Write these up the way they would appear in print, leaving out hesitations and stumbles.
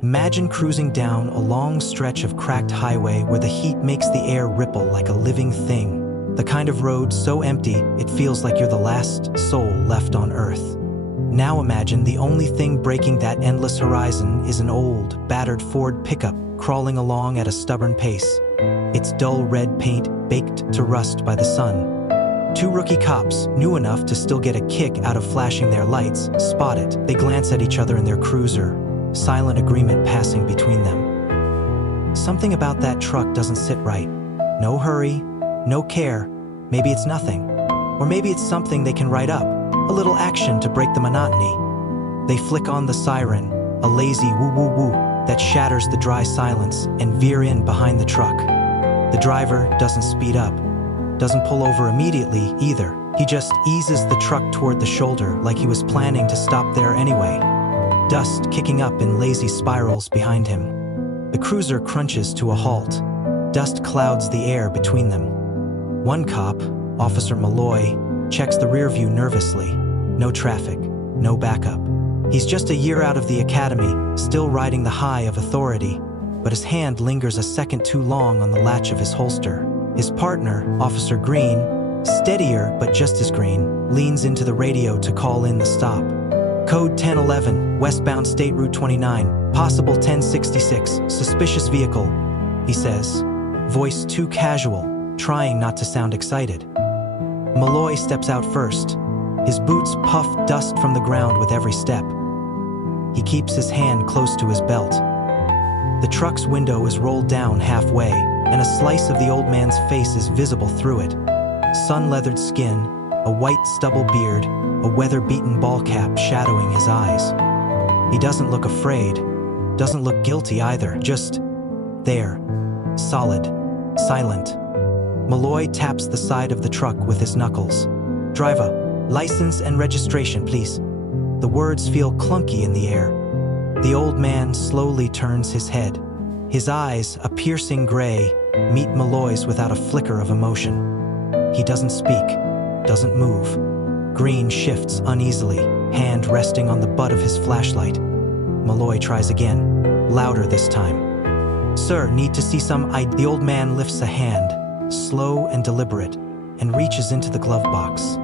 Imagine cruising down a long stretch of cracked highway where the heat makes the air ripple like a living thing. The kind of road so empty, it feels like you're the last soul left on Earth. Now imagine the only thing breaking that endless horizon is an old, battered Ford pickup crawling along at a stubborn pace. Its dull red paint baked to rust by the sun. Two rookie cops, new enough to still get a kick out of flashing their lights, spot it. They glance at each other in their cruiser, silent agreement passing between them. Something about that truck doesn't sit right. No hurry, no care. Maybe it's nothing. Or maybe it's something they can write up. A little action to break the monotony. They flick on the siren, a lazy woo-woo-woo that shatters the dry silence, and veer in behind the truck. The driver doesn't speed up, doesn't pull over immediately either. He just eases the truck toward the shoulder like he was planning to stop there anyway. Dust kicking up in lazy spirals behind him. The cruiser crunches to a halt. Dust clouds the air between them. One cop, Officer Malloy, checks the rear view nervously. No traffic, no backup. He's just a year out of the academy, still riding the high of authority, but his hand lingers a second too long on the latch of his holster. His partner, Officer Green, steadier but just as green, leans into the radio to call in the stop. Code 1011, westbound State Route 29, possible 1066, suspicious vehicle, he says, voice too casual, trying not to sound excited. Malloy steps out first. His boots puff dust from the ground with every step. He keeps his hand close to his belt. The truck's window is rolled down halfway, and a slice of the old man's face is visible through it. Sun-leathered skin, a white stubble beard, a weather-beaten ball cap shadowing his eyes. He doesn't look afraid, doesn't look guilty either, just there, solid, silent. Malloy taps the side of the truck with his knuckles. Driver, license and registration, please. The words feel clunky in the air. The old man slowly turns his head. His eyes, a piercing gray, meet Malloy's without a flicker of emotion. He doesn't speak, doesn't move. Green shifts uneasily, hand resting on the butt of his flashlight. Malloy tries again, louder this time. Sir, need to see some ID. The old man lifts a hand, slow and deliberate, and reaches into the glove box.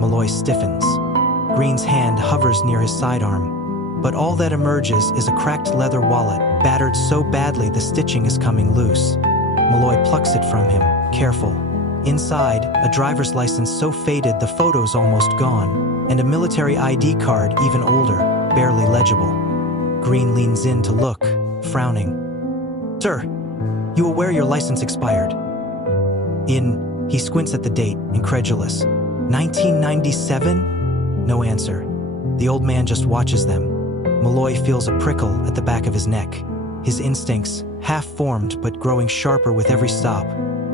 Malloy stiffens. Green's hand hovers near his sidearm, but all that emerges is a cracked leather wallet, battered so badly the stitching is coming loose. Malloy plucks it from him, careful. Inside, a driver's license so faded the photo's almost gone, and a military ID card even older, barely legible. Green leans in to look, frowning. Sir, you aware your license expired? He squints at the date, incredulous. 1997? No answer. The old man just watches them. Malloy feels a prickle at the back of his neck. His instincts, half-formed but growing sharper with every stop,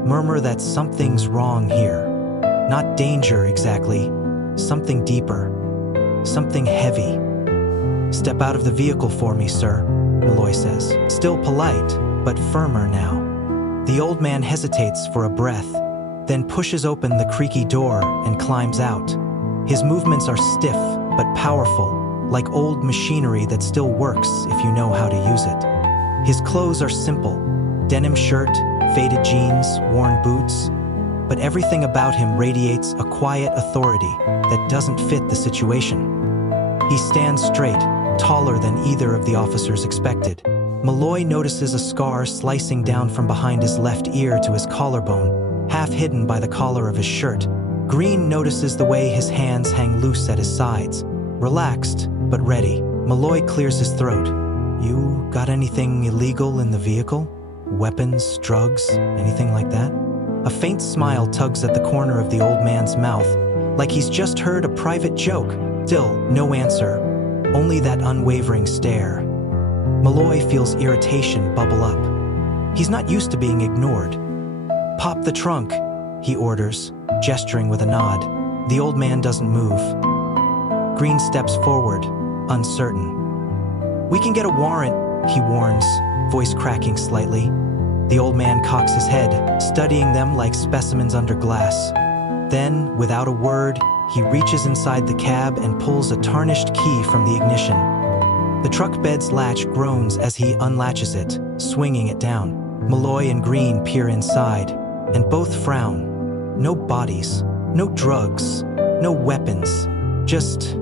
murmur that something's wrong here. Not danger exactly, something deeper, something heavy. Step out of the vehicle for me, sir, Malloy says, still polite, but firmer now. The old man hesitates for a breath, then pushes open the creaky door and climbs out. His movements are stiff but powerful, like old machinery that still works if you know how to use it. His clothes are simple, denim shirt, faded jeans, worn boots, but everything about him radiates a quiet authority that doesn't fit the situation. He stands straight, taller than either of the officers expected. Malloy notices a scar slicing down from behind his left ear to his collarbone, half hidden by the collar of his shirt. Green notices the way his hands hang loose at his sides, relaxed but ready. Malloy clears his throat. You got anything illegal in the vehicle? Weapons, drugs, anything like that? A faint smile tugs at the corner of the old man's mouth, like he's just heard a private joke. Still, no answer, only that unwavering stare. Malloy feels irritation bubble up. He's not used to being ignored. Pop the trunk, he orders, gesturing with a nod. The old man doesn't move. Green steps forward, uncertain. We can get a warrant, he warns, voice cracking slightly. The old man cocks his head, studying them like specimens under glass. Then, without a word, he reaches inside the cab and pulls a tarnished key from the ignition. The truck bed's latch groans as he unlatches it, swinging it down. Malloy and Green peer inside, and both frown. No bodies, no drugs, no weapons, just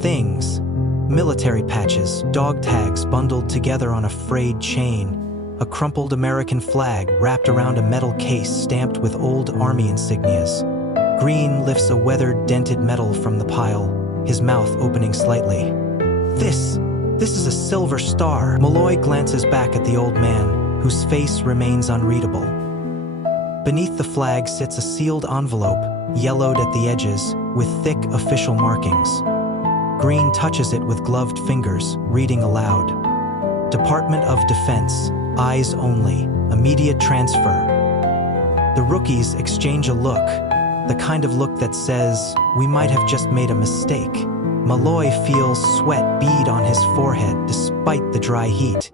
things. Military patches, dog tags bundled together on a frayed chain, a crumpled American flag wrapped around a metal case stamped with old army insignias. Green lifts a weathered, dented medal from the pile, his mouth opening slightly. This is a silver star. Malloy glances back at the old man, whose face remains unreadable. Beneath the flag sits a sealed envelope, yellowed at the edges, with thick official markings. Green touches it with gloved fingers, reading aloud. Department of Defense, eyes only, immediate transfer. The rookies exchange a look, the kind of look that says, we might have just made a mistake. Malloy feels sweat bead on his forehead despite the dry heat.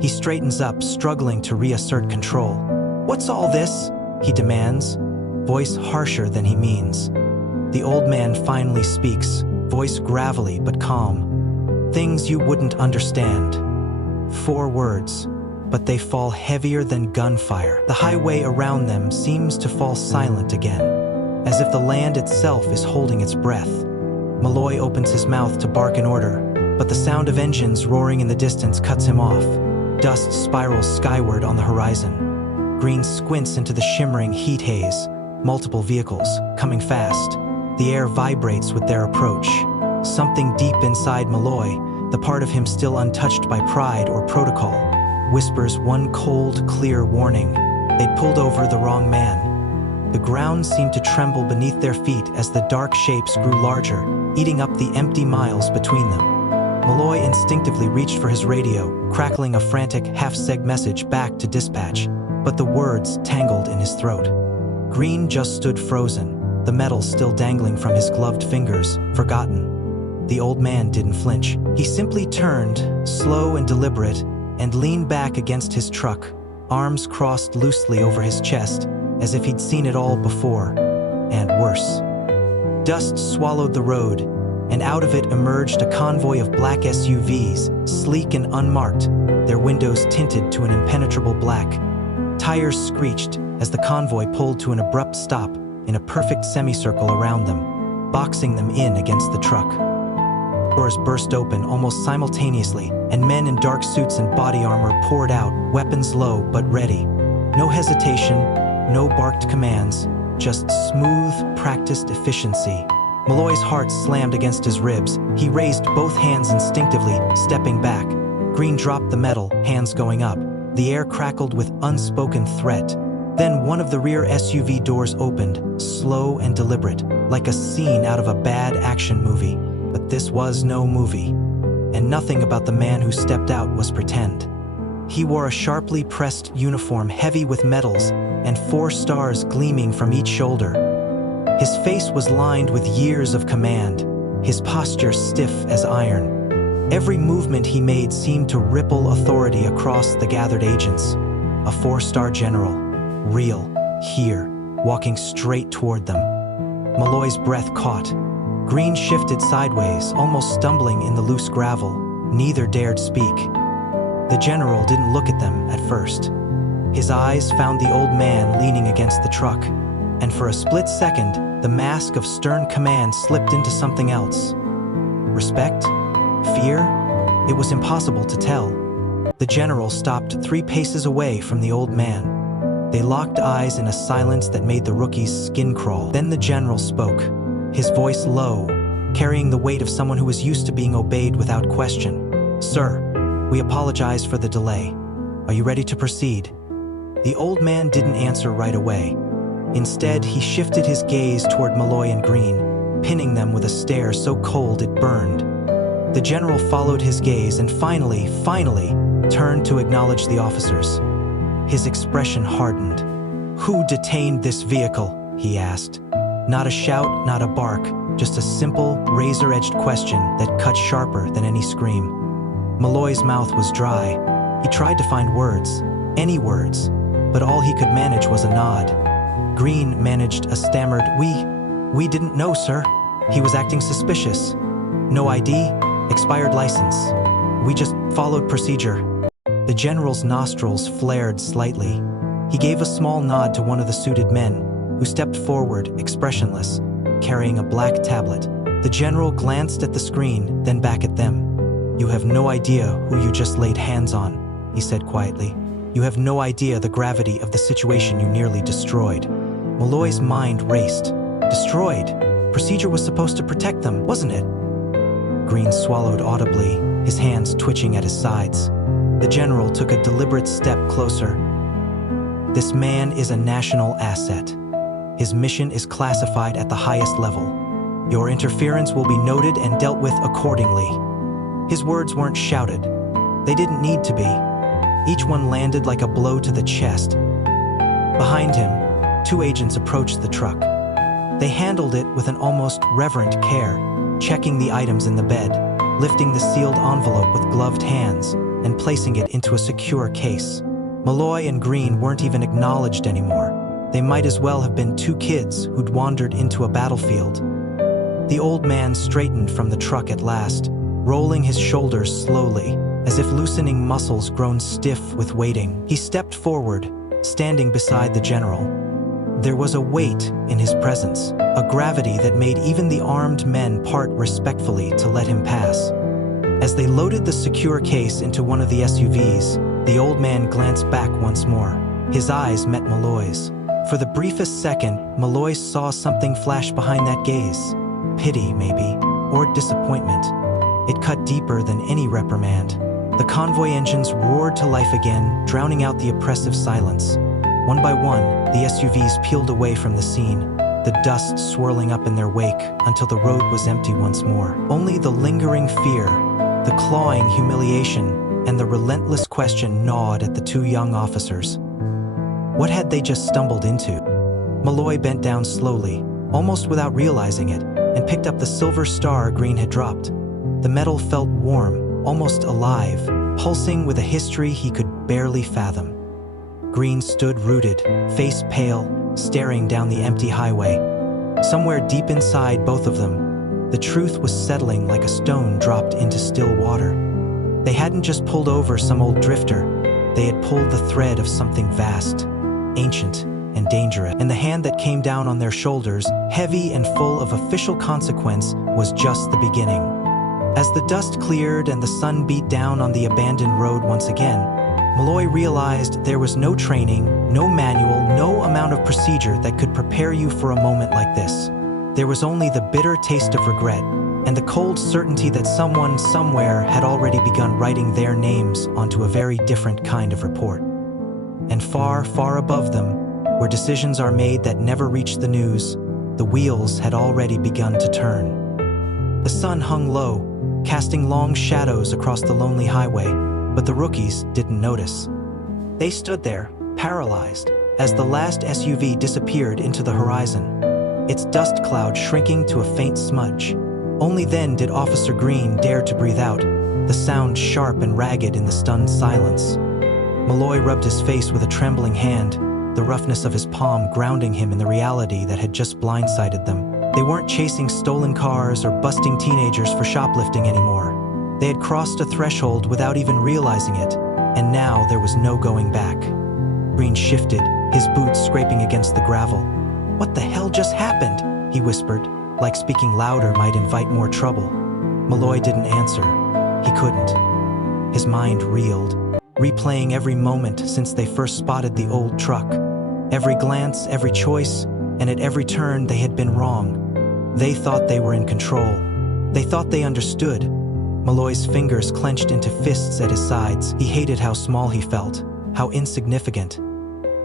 He straightens up, struggling to reassert control. What's all this? He demands, voice harsher than he means. The old man finally speaks, voice gravelly but calm. Things you wouldn't understand. 4 words, but they fall heavier than gunfire. The highway around them seems to fall silent again, as if the land itself is holding its breath. Malloy opens his mouth to bark an order, but the sound of engines roaring in the distance cuts him off. Dust spirals skyward on the horizon. Green squints into the shimmering heat haze. Multiple vehicles, coming fast. The air vibrates with their approach. Something deep inside Malloy, the part of him still untouched by pride or protocol, whispers one cold, clear warning. They'd pulled over the wrong man. The ground seemed to tremble beneath their feet as the dark shapes grew larger, eating up the empty miles between them. Malloy instinctively reached for his radio, crackling a frantic half-seg message back to dispatch, but the words tangled in his throat. Green just stood frozen, the metal still dangling from his gloved fingers, forgotten. The old man didn't flinch. He simply turned, slow and deliberate, and leaned back against his truck, arms crossed loosely over his chest, as if he'd seen it all before, and worse. Dust swallowed the road, and out of it emerged a convoy of black SUVs, sleek and unmarked, their windows tinted to an impenetrable black. Tires screeched as the convoy pulled to an abrupt stop in a perfect semicircle around them, boxing them in against the truck. Doors burst open almost simultaneously, and men in dark suits and body armor poured out, weapons low but ready. No hesitation, no barked commands, just smooth, practiced efficiency. Malloy's heart slammed against his ribs. He raised both hands instinctively, stepping back. Green dropped the metal, hands going up. The air crackled with unspoken threat. Then one of the rear SUV doors opened, slow and deliberate, like a scene out of a bad action movie. But this was no movie, and nothing about the man who stepped out was pretend. He wore a sharply pressed uniform heavy with medals and 4 stars gleaming from each shoulder. His face was lined with years of command, his posture stiff as iron. Every movement he made seemed to ripple authority across the gathered agents. A 4-star general, real, here, walking straight toward them. Malloy's breath caught. Green shifted sideways, almost stumbling in the loose gravel. Neither dared speak. The general didn't look at them at first. His eyes found the old man leaning against the truck, and for a split second, the mask of stern command slipped into something else. Respect? Fear? It was impossible to tell. The general stopped 3 paces away from the old man. They locked eyes in a silence that made the rookie's skin crawl. Then the general spoke, his voice low, carrying the weight of someone who was used to being obeyed without question. "Sir, we apologize for the delay. Are you ready to proceed?" The old man didn't answer right away. Instead, he shifted his gaze toward Malloy and Green, pinning them with a stare so cold it burned. The general followed his gaze and finally turned to acknowledge the officers. His expression hardened. "Who detained this vehicle?" he asked. Not a shout, not a bark, just a simple, razor-edged question that cut sharper than any scream. Malloy's mouth was dry. He tried to find words, any words, but all he could manage was a nod. Green managed a stammered, We didn't know, sir. He was acting suspicious. No ID, expired license. We just followed procedure." The general's nostrils flared slightly. He gave a small nod to one of the suited men, who stepped forward, expressionless, carrying a black tablet. The general glanced at the screen, then back at them. "You have no idea who you just laid hands on," he said quietly. "You have no idea the gravity of the situation you nearly destroyed." Malloy's mind raced. Destroyed? Procedure was supposed to protect them, wasn't it? Green swallowed audibly, his hands twitching at his sides. The general took a deliberate step closer. "This man is a national asset. His mission is classified at the highest level. Your interference will be noted and dealt with accordingly." His words weren't shouted. They didn't need to be. Each one landed like a blow to the chest. Behind him, 2 agents approached the truck. They handled it with an almost reverent care, checking the items in the bed, lifting the sealed envelope with gloved hands, and placing it into a secure case. Malloy and Green weren't even acknowledged anymore. They might as well have been 2 kids who'd wandered into a battlefield. The old man straightened from the truck at last, rolling his shoulders slowly, as if loosening muscles grown stiff with waiting. He stepped forward, standing beside the general. There was a weight in his presence, a gravity that made even the armed men part respectfully to let him pass. As they loaded the secure case into one of the SUVs, the old man glanced back once more. His eyes met Malloy's. For the briefest second, Malloy saw something flash behind that gaze. Pity, maybe, or disappointment. It cut deeper than any reprimand. The convoy engines roared to life again, drowning out the oppressive silence. One by one, the SUVs peeled away from the scene, the dust swirling up in their wake until the road was empty once more. Only the lingering fear, the clawing humiliation, and the relentless question gnawed at the 2 young officers. What had they just stumbled into? Malloy bent down slowly, almost without realizing it, and picked up the silver star Green had dropped. The metal felt warm, almost alive, pulsing with a history he could barely fathom. Green stood rooted, face pale, staring down the empty highway. Somewhere deep inside both of them, the truth was settling like a stone dropped into still water. They hadn't just pulled over some old drifter, they had pulled the thread of something vast, ancient, and dangerous. And the hand that came down on their shoulders, heavy and full of official consequence, was just the beginning. As the dust cleared and the sun beat down on the abandoned road once again, Malloy realized there was no training, no manual, no amount of procedure that could prepare you for a moment like this. There was only the bitter taste of regret and the cold certainty that someone somewhere had already begun writing their names onto a very different kind of report. And far, far above them, where decisions are made that never reach the news, the wheels had already begun to turn. The sun hung low, casting long shadows across the lonely highway, but the rookies didn't notice. They stood there, paralyzed, as the last SUV disappeared into the horizon, its dust cloud shrinking to a faint smudge. Only then did Officer Green dare to breathe out, the sound sharp and ragged in the stunned silence. Malloy rubbed his face with a trembling hand, the roughness of his palm grounding him in the reality that had just blindsided them. They weren't chasing stolen cars or busting teenagers for shoplifting anymore. They had crossed a threshold without even realizing it, and now there was no going back. Green shifted, his boots scraping against the gravel. "What the hell just happened?" he whispered, like speaking louder might invite more trouble. Malloy didn't answer. He couldn't. His mind reeled, replaying every moment since they first spotted the old truck. Every glance, every choice, and at every turn they had been wrong. They thought they were in control. They thought they understood. Malloy's fingers clenched into fists at his sides. He hated how small he felt, how insignificant.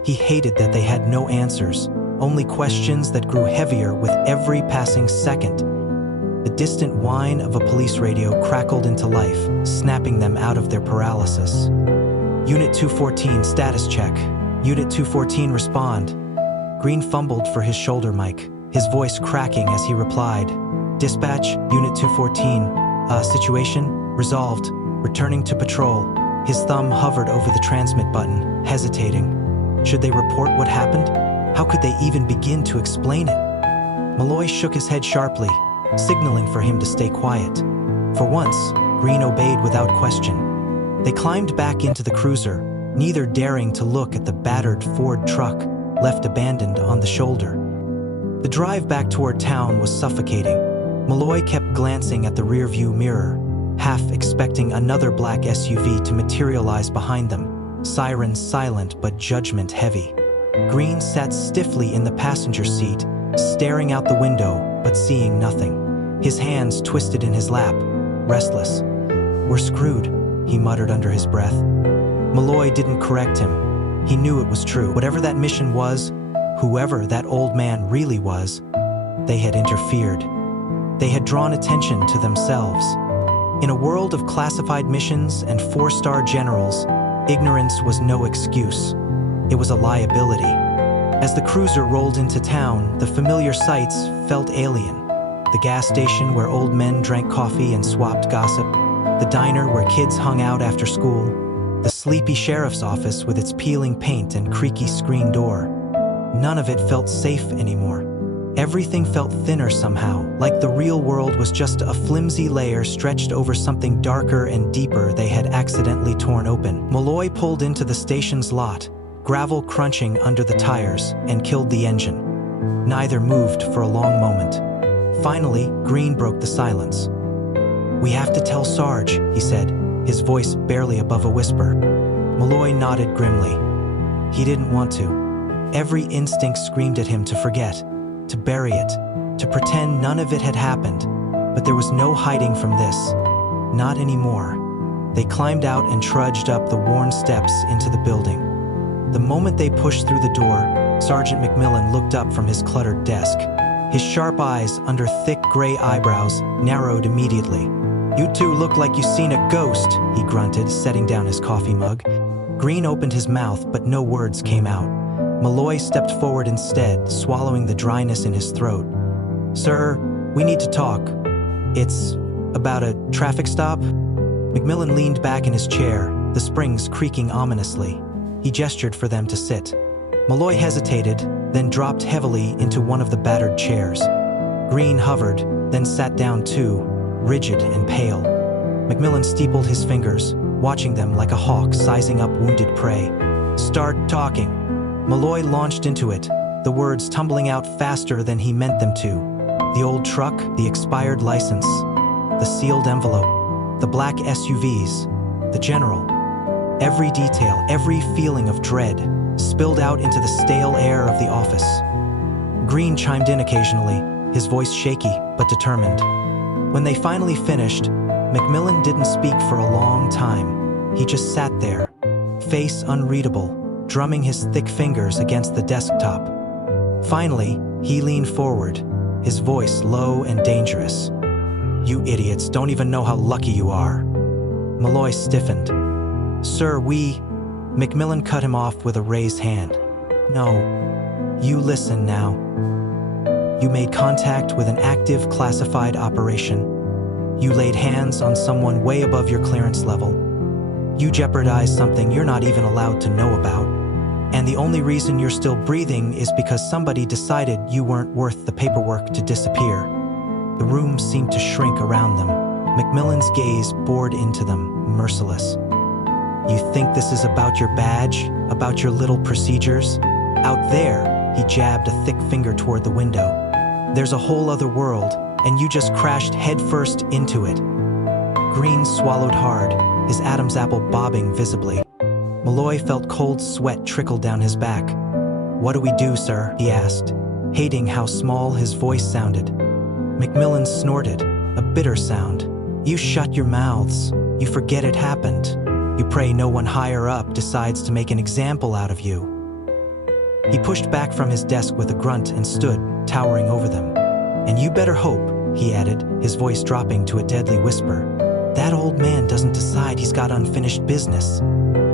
He hated that they had no answers, only questions that grew heavier with every passing second. The distant whine of a police radio crackled into life, snapping them out of their paralysis. "Unit 214, status check. Unit 214, respond." Green fumbled for his shoulder mic, his voice cracking as he replied. "Dispatch, Unit 214. Situation? Resolved. Returning to patrol." His thumb hovered over the transmit button, hesitating. Should they report what happened? How could they even begin to explain it? Malloy shook his head sharply, signaling for him to stay quiet. For once, Green obeyed without question. They climbed back into the cruiser, neither daring to look at the battered Ford truck left abandoned on the shoulder. The drive back toward town was suffocating. Malloy kept glancing at the rearview mirror, half expecting another black SUV to materialize behind them, sirens silent but judgment heavy. Green sat stiffly in the passenger seat, staring out the window but seeing nothing. His hands twisted in his lap, restless. "We're screwed," he muttered under his breath. Malloy didn't correct him. He knew it was true. Whatever that mission was, whoever that old man really was, they had interfered. They had drawn attention to themselves. In a world of classified missions and four-star generals, ignorance was no excuse. It was a liability. As the cruiser rolled into town, the familiar sights felt alien. The gas station where old men drank coffee and swapped gossip, the diner where kids hung out after school, the sleepy sheriff's office with its peeling paint and creaky screen door. None of it felt safe anymore. Everything felt thinner somehow, like the real world was just a flimsy layer stretched over something darker and deeper they had accidentally torn open. Malloy pulled into the station's lot, gravel crunching under the tires, and killed the engine. Neither moved for a long moment. Finally, Green broke the silence. "We have to tell Sarge," he said, his voice barely above a whisper. Malloy nodded grimly. He didn't want to. Every instinct screamed at him to forget, to bury it, to pretend none of it had happened. But there was no hiding from this. Not anymore. They climbed out and trudged up the worn steps into the building. The moment they pushed through the door, Sergeant McMillan looked up from his cluttered desk. His sharp eyes, under thick gray eyebrows, narrowed immediately. "You two look like you seen a ghost," he grunted, setting down his coffee mug. Green opened his mouth, but no words came out. Malloy stepped forward instead, swallowing the dryness in his throat. "Sir, we need to talk. It's about a traffic stop?" McMillan leaned back in his chair, the springs creaking ominously. He gestured for them to sit. Malloy hesitated, then dropped heavily into one of the battered chairs. Green hovered, then sat down too, rigid and pale. McMillan steepled his fingers, watching them like a hawk sizing up wounded prey. "Start talking." Malloy launched into it, the words tumbling out faster than he meant them to. The old truck, the expired license, the sealed envelope, the black SUVs, the general. Every detail, every feeling of dread, spilled out into the stale air of the office. Green chimed in occasionally, his voice shaky but determined. When they finally finished, McMillan didn't speak for a long time. He just sat there, face unreadable, drumming his thick fingers against the desktop. Finally, he leaned forward, his voice low and dangerous. "You idiots don't even know how lucky you are." Malloy stiffened. "Sir, McMillan cut him off with a raised hand. "No, you listen now. You made contact with an active classified operation. You laid hands on someone way above your clearance level. You jeopardized something you're not even allowed to know about. And the only reason you're still breathing is because somebody decided you weren't worth the paperwork to disappear." The room seemed to shrink around them. McMillan's gaze bored into them, merciless. "You think this is about your badge, about your little procedures? Out there," he jabbed a thick finger toward the window. "There's a whole other world, and you just crashed headfirst into it." Green swallowed hard, his Adam's apple bobbing visibly. Malloy felt cold sweat trickle down his back. "What do we do, sir?" he asked, hating how small his voice sounded. McMillan snorted, a bitter sound. "You shut your mouths. You forget it happened. You pray no one higher up decides to make an example out of you." He pushed back from his desk with a grunt and stood, towering over them. "And you better hope," he added, his voice dropping to a deadly whisper, "that old man doesn't decide he's got unfinished business."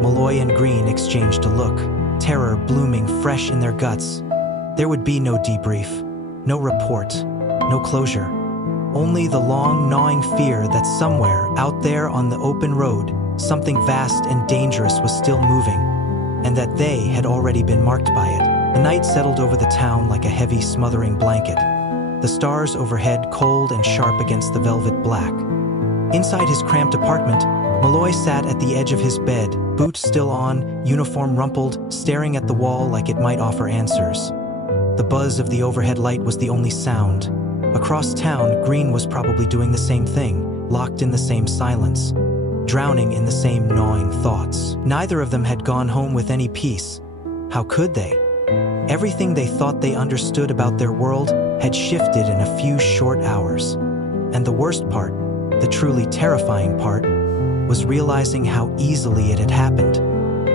Malloy and Green exchanged a look, terror blooming fresh in their guts. There would be no debrief, no report, no closure. Only the long, gnawing fear that somewhere out there on the open road, something vast and dangerous was still moving, and that they had already been marked by it. The night settled over the town like a heavy, smothering blanket, the stars overhead cold and sharp against the velvet black. Inside his cramped apartment, Malloy sat at the edge of his bed, boots still on, uniform rumpled, staring at the wall like it might offer answers. The buzz of the overhead light was the only sound. Across town, Green was probably doing the same thing, locked in the same silence, drowning in the same gnawing thoughts. Neither of them had gone home with any peace. How could they? Everything they thought they understood about their world had shifted in a few short hours. And the worst part, the truly terrifying part, was realizing how easily it had happened.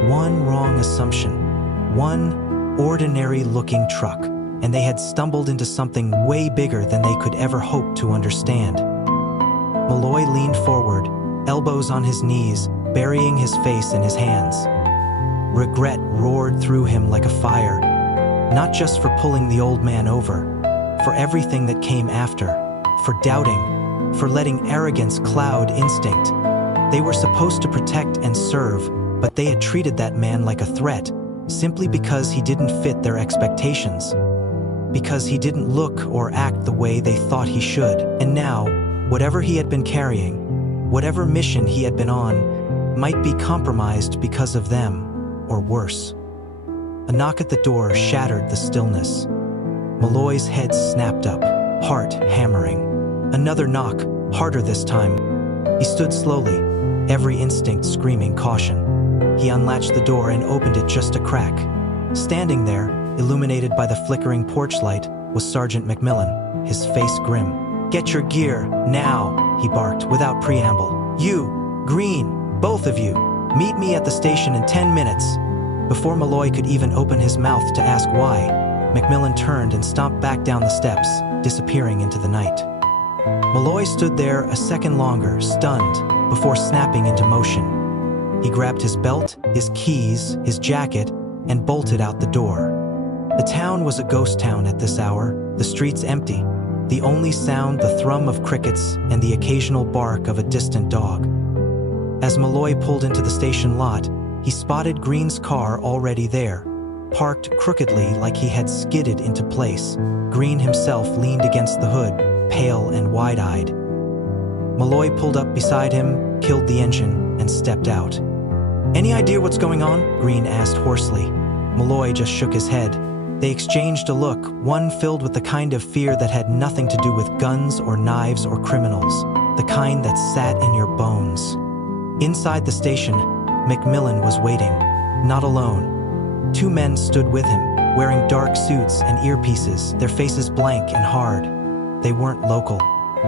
One wrong assumption, one ordinary-looking truck, and they had stumbled into something way bigger than they could ever hope to understand. Malloy leaned forward, elbows on his knees, burying his face in his hands. Regret roared through him like a fire, not just for pulling the old man over, for everything that came after, for doubting, for letting arrogance cloud instinct. They were supposed to protect and serve, but they had treated that man like a threat, simply because he didn't fit their expectations, because he didn't look or act the way they thought he should. And now, whatever he had been carrying, whatever mission he had been on, might be compromised because of them, or worse. A knock at the door shattered the stillness. Malloy's head snapped up, heart hammering. Another knock, harder this time. He stood slowly, every instinct screaming caution. He unlatched the door and opened it just a crack. Standing there, illuminated by the flickering porch light, was Sergeant McMillan, his face grim. "Get your gear, now," he barked without preamble. "You, Green, both of you, meet me at the station in 10 minutes. Before Malloy could even open his mouth to ask why, McMillan turned and stomped back down the steps, disappearing into the night. Malloy stood there a second longer, stunned, before snapping into motion. He grabbed his belt, his keys, his jacket, and bolted out the door. The town was a ghost town at this hour, the streets empty, the only sound the thrum of crickets and the occasional bark of a distant dog. As Malloy pulled into the station lot, he spotted Green's car already there, parked crookedly like he had skidded into place. Green himself leaned against the hood, pale and wide-eyed. Malloy pulled up beside him, killed the engine, and stepped out. "Any idea what's going on?" Green asked hoarsely. Malloy just shook his head. They exchanged a look, one filled with the kind of fear that had nothing to do with guns or knives or criminals, the kind that sat in your bones. Inside the station, McMillan was waiting, not alone. Two men stood with him, wearing dark suits and earpieces, their faces blank and hard. They weren't local.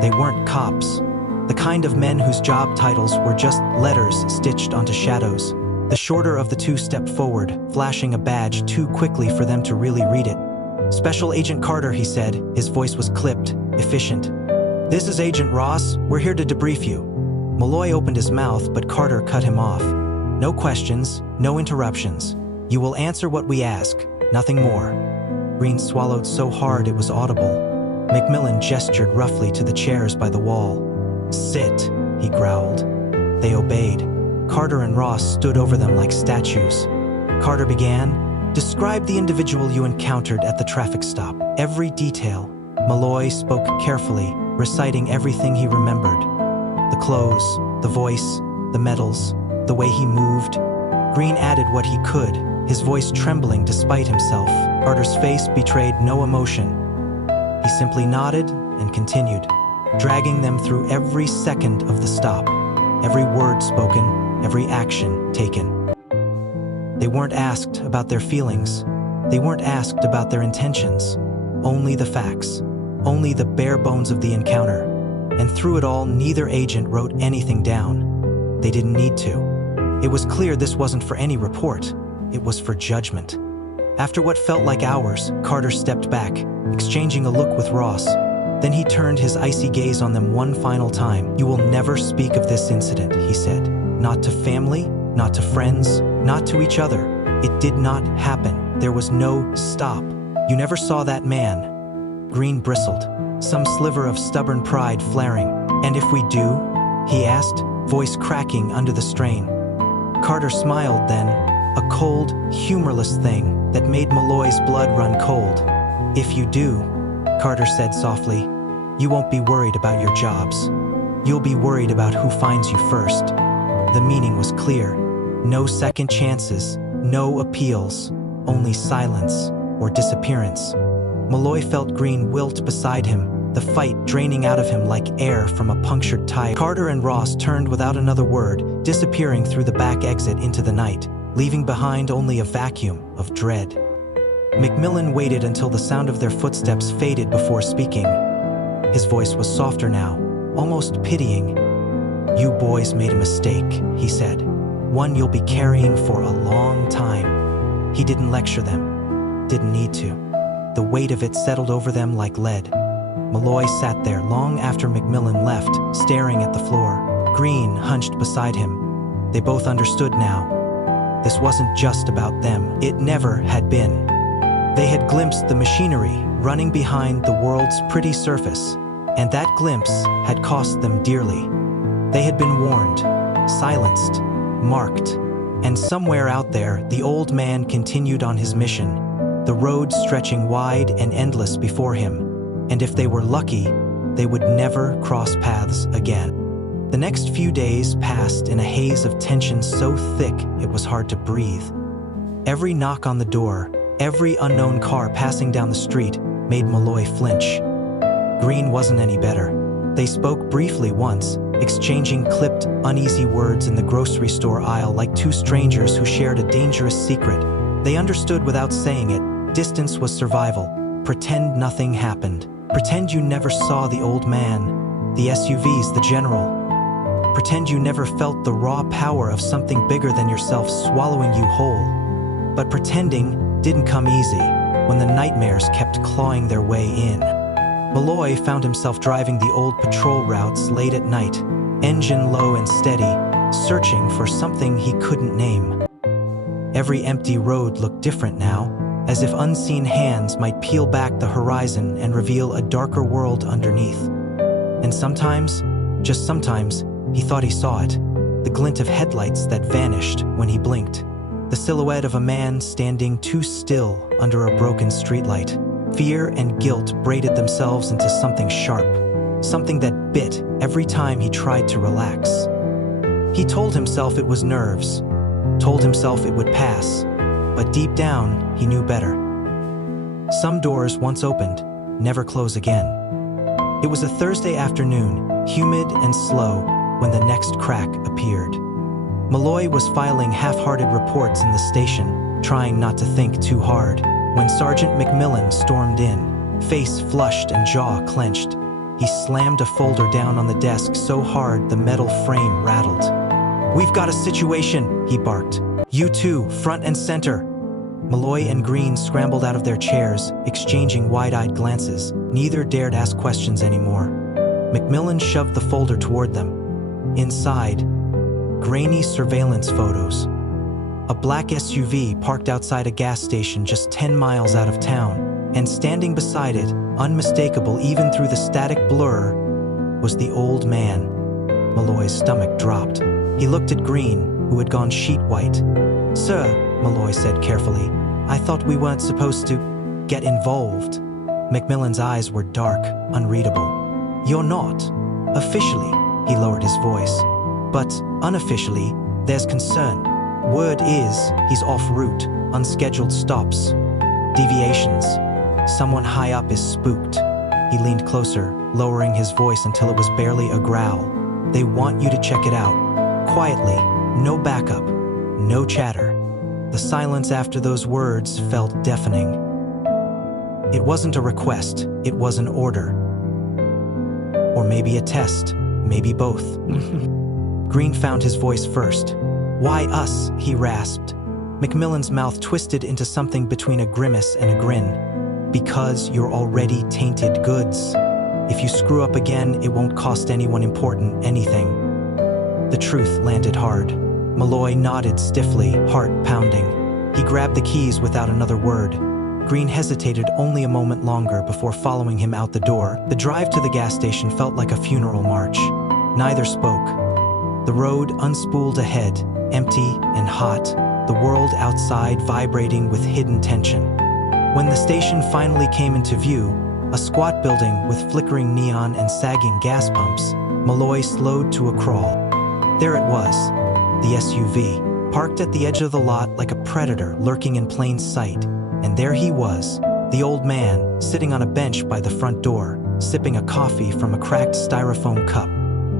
They weren't cops. The kind of men whose job titles were just letters stitched onto shadows. The shorter of the two stepped forward, flashing a badge too quickly for them to really read it. "Special Agent Carter," he said. His voice was clipped, efficient. "This is Agent Ross. We're here to debrief you." Malloy opened his mouth, but Carter cut him off. "No questions, no interruptions. You will answer what we ask, nothing more." Green swallowed so hard it was audible. McMillan gestured roughly to the chairs by the wall. "Sit," he growled. They obeyed. Carter and Ross stood over them like statues. Carter began, "Describe the individual you encountered at the traffic stop. Every detail." Malloy spoke carefully, reciting everything he remembered. The clothes, the voice, the medals, the way he moved. Green added what he could, his voice trembling despite himself. Carter's face betrayed no emotion. He simply nodded and continued, dragging them through every second of the stop, every word spoken, every action taken. They weren't asked about their feelings. They weren't asked about their intentions. Only the facts. Only the bare bones of the encounter. And through it all, neither agent wrote anything down. They didn't need to. It was clear this wasn't for any report. It was for judgment. After what felt like hours, Carter stepped back, exchanging a look with Ross. Then he turned his icy gaze on them one final time. "You will never speak of this incident," he said. "Not to family, not to friends, not to each other. It did not happen. There was no stop. You never saw that man." Green bristled, some sliver of stubborn pride flaring. "And if we do?" he asked, voice cracking under the strain. Carter smiled then, a cold, humorless thing that made Malloy's blood run cold. "If you do," Carter said softly, "you won't be worried about your jobs." You'll be worried about who finds you first. The meaning was clear. No second chances, no appeals, only silence or disappearance. Malloy felt Green wilt beside him, the fight draining out of him like air from a punctured tire. Carter and Ross turned without another word, disappearing through the back exit into the night, leaving behind only a vacuum of dread. McMillan waited until the sound of their footsteps faded before speaking. His voice was softer now, almost pitying. "You boys made a mistake," he said. "One you'll be carrying for a long time." He didn't lecture them. Didn't need to. The weight of it settled over them like lead. Malloy sat there long after McMillan left, staring at the floor. Green hunched beside him. They both understood now. This wasn't just about them. It never had been. They had glimpsed the machinery running behind the world's pretty surface, and that glimpse had cost them dearly. They had been warned, silenced, marked, and somewhere out there, the old man continued on his mission, the road stretching wide and endless before him, and if they were lucky, they would never cross paths again. The next few days passed in a haze of tension so thick it was hard to breathe. Every knock on the door, every unknown car passing down the street made Malloy flinch. Green wasn't any better. They spoke briefly once, exchanging clipped, uneasy words in the grocery store aisle like two strangers who shared a dangerous secret. They understood without saying it. Distance was survival. Pretend nothing happened. Pretend you never saw the old man, the SUVs, the general. Pretend you never felt the raw power of something bigger than yourself swallowing you whole. But pretending didn't come easy when the nightmares kept clawing their way in. Malloy found himself driving the old patrol routes late at night, engine low and steady, searching for something he couldn't name. Every empty road looked different now, as if unseen hands might peel back the horizon and reveal a darker world underneath. And sometimes, just sometimes, he thought he saw it, the glint of headlights that vanished when he blinked, the silhouette of a man standing too still under a broken streetlight. Fear and guilt braided themselves into something sharp, something that bit every time he tried to relax. He told himself it was nerves, told himself it would pass, but deep down, he knew better. Some doors once opened, never close again. It was a Thursday afternoon, humid and slow, when the next crack appeared. Malloy was filing half-hearted reports in the station, trying not to think too hard, when Sergeant McMillan stormed in, face flushed and jaw clenched. He slammed a folder down on the desk so hard the metal frame rattled. "We've got a situation," he barked. "You two, front and center." Malloy and Green scrambled out of their chairs, exchanging wide-eyed glances. Neither dared ask questions anymore. McMillan shoved the folder toward them. Inside, grainy surveillance photos. A black SUV parked outside a gas station just 10 miles out of town, and standing beside it, unmistakable even through the static blur, was the old man. Malloy's stomach dropped. He looked at Green, who had gone sheet white. "Sir," Malloy said carefully, "I thought we weren't supposed to get involved." McMillan's eyes were dark, unreadable. "You're not. Officially," he lowered his voice. "But unofficially, there's concern. Word is, he's off route, unscheduled stops, deviations. Someone high up is spooked." He leaned closer, lowering his voice until it was barely a growl. "They want you to check it out. Quietly, no backup, no chatter." The silence after those words felt deafening. It wasn't a request, it was an order. Or maybe a test, maybe both. Green found his voice first. "Why us?" he rasped. McMillan's mouth twisted into something between a grimace and a grin. "Because you're already tainted goods. If you screw up again, it won't cost anyone important anything." The truth landed hard. Malloy nodded stiffly, heart pounding. He grabbed the keys without another word. Green hesitated only a moment longer before following him out the door. The drive to the gas station felt like a funeral march. Neither spoke. The road unspooled ahead, empty and hot, the world outside vibrating with hidden tension. When the station finally came into view, a squat building with flickering neon and sagging gas pumps, Malloy slowed to a crawl. There it was, the SUV, parked at the edge of the lot like a predator lurking in plain sight. And there he was, the old man, sitting on a bench by the front door, sipping a coffee from a cracked styrofoam cup.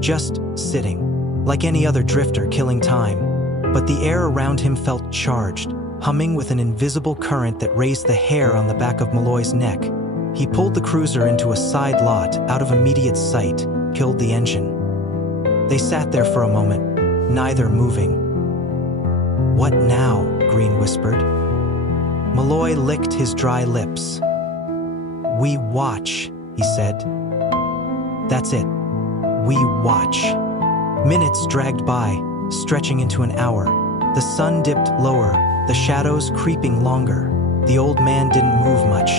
Just sitting, like any other drifter killing time. But the air around him felt charged, humming with an invisible current that raised the hair on the back of Malloy's neck. He pulled the cruiser into a side lot out of immediate sight, killed the engine. They sat there for a moment, neither moving. "What now?" Green whispered. Malloy licked his dry lips. "We watch," he said. "That's it. We watch." Minutes dragged by, stretching into an hour. The sun dipped lower, the shadows creeping longer. The old man didn't move much,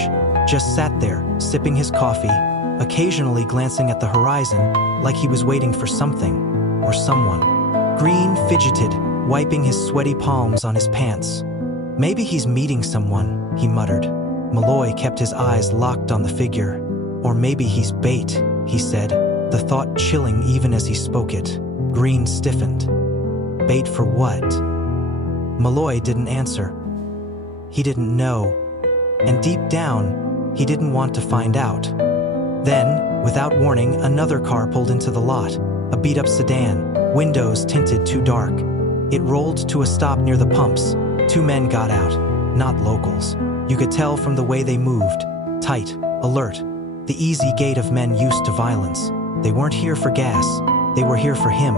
just sat there, sipping his coffee, occasionally glancing at the horizon like he was waiting for something or someone. Green fidgeted, wiping his sweaty palms on his pants. "Maybe he's meeting someone," he muttered. Malloy kept his eyes locked on the figure. "Or maybe he's bait," he said, the thought chilling even as he spoke it. Green stiffened. Bait for what? Malloy didn't answer. He didn't know. And deep down, he didn't want to find out. Then, without warning, another car pulled into the lot. A beat-up sedan, windows tinted too dark. It rolled to a stop near the pumps. Two men got out, not locals. You could tell from the way they moved, tight, alert, the easy gait of men used to violence. They weren't here for gas, they were here for him.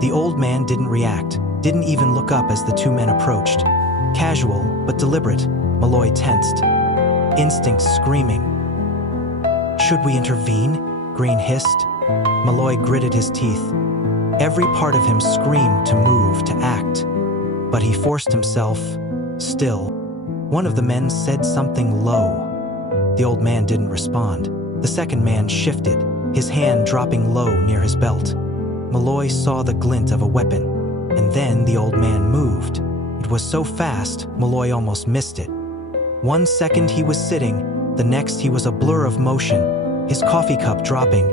The old man didn't react, didn't even look up as the two men approached. Casual, but deliberate, Malloy tensed. Instinct screaming. "Should we intervene?" Green hissed. Malloy gritted his teeth. Every part of him screamed to move, to act. But he forced himself, still. One of the men said something low. The old man didn't respond. The second man shifted, his hand dropping low near his belt. Malloy saw the glint of a weapon, and then the old man moved. It was so fast, Malloy almost missed it. 1 second he was sitting, the next he was a blur of motion, his coffee cup dropping,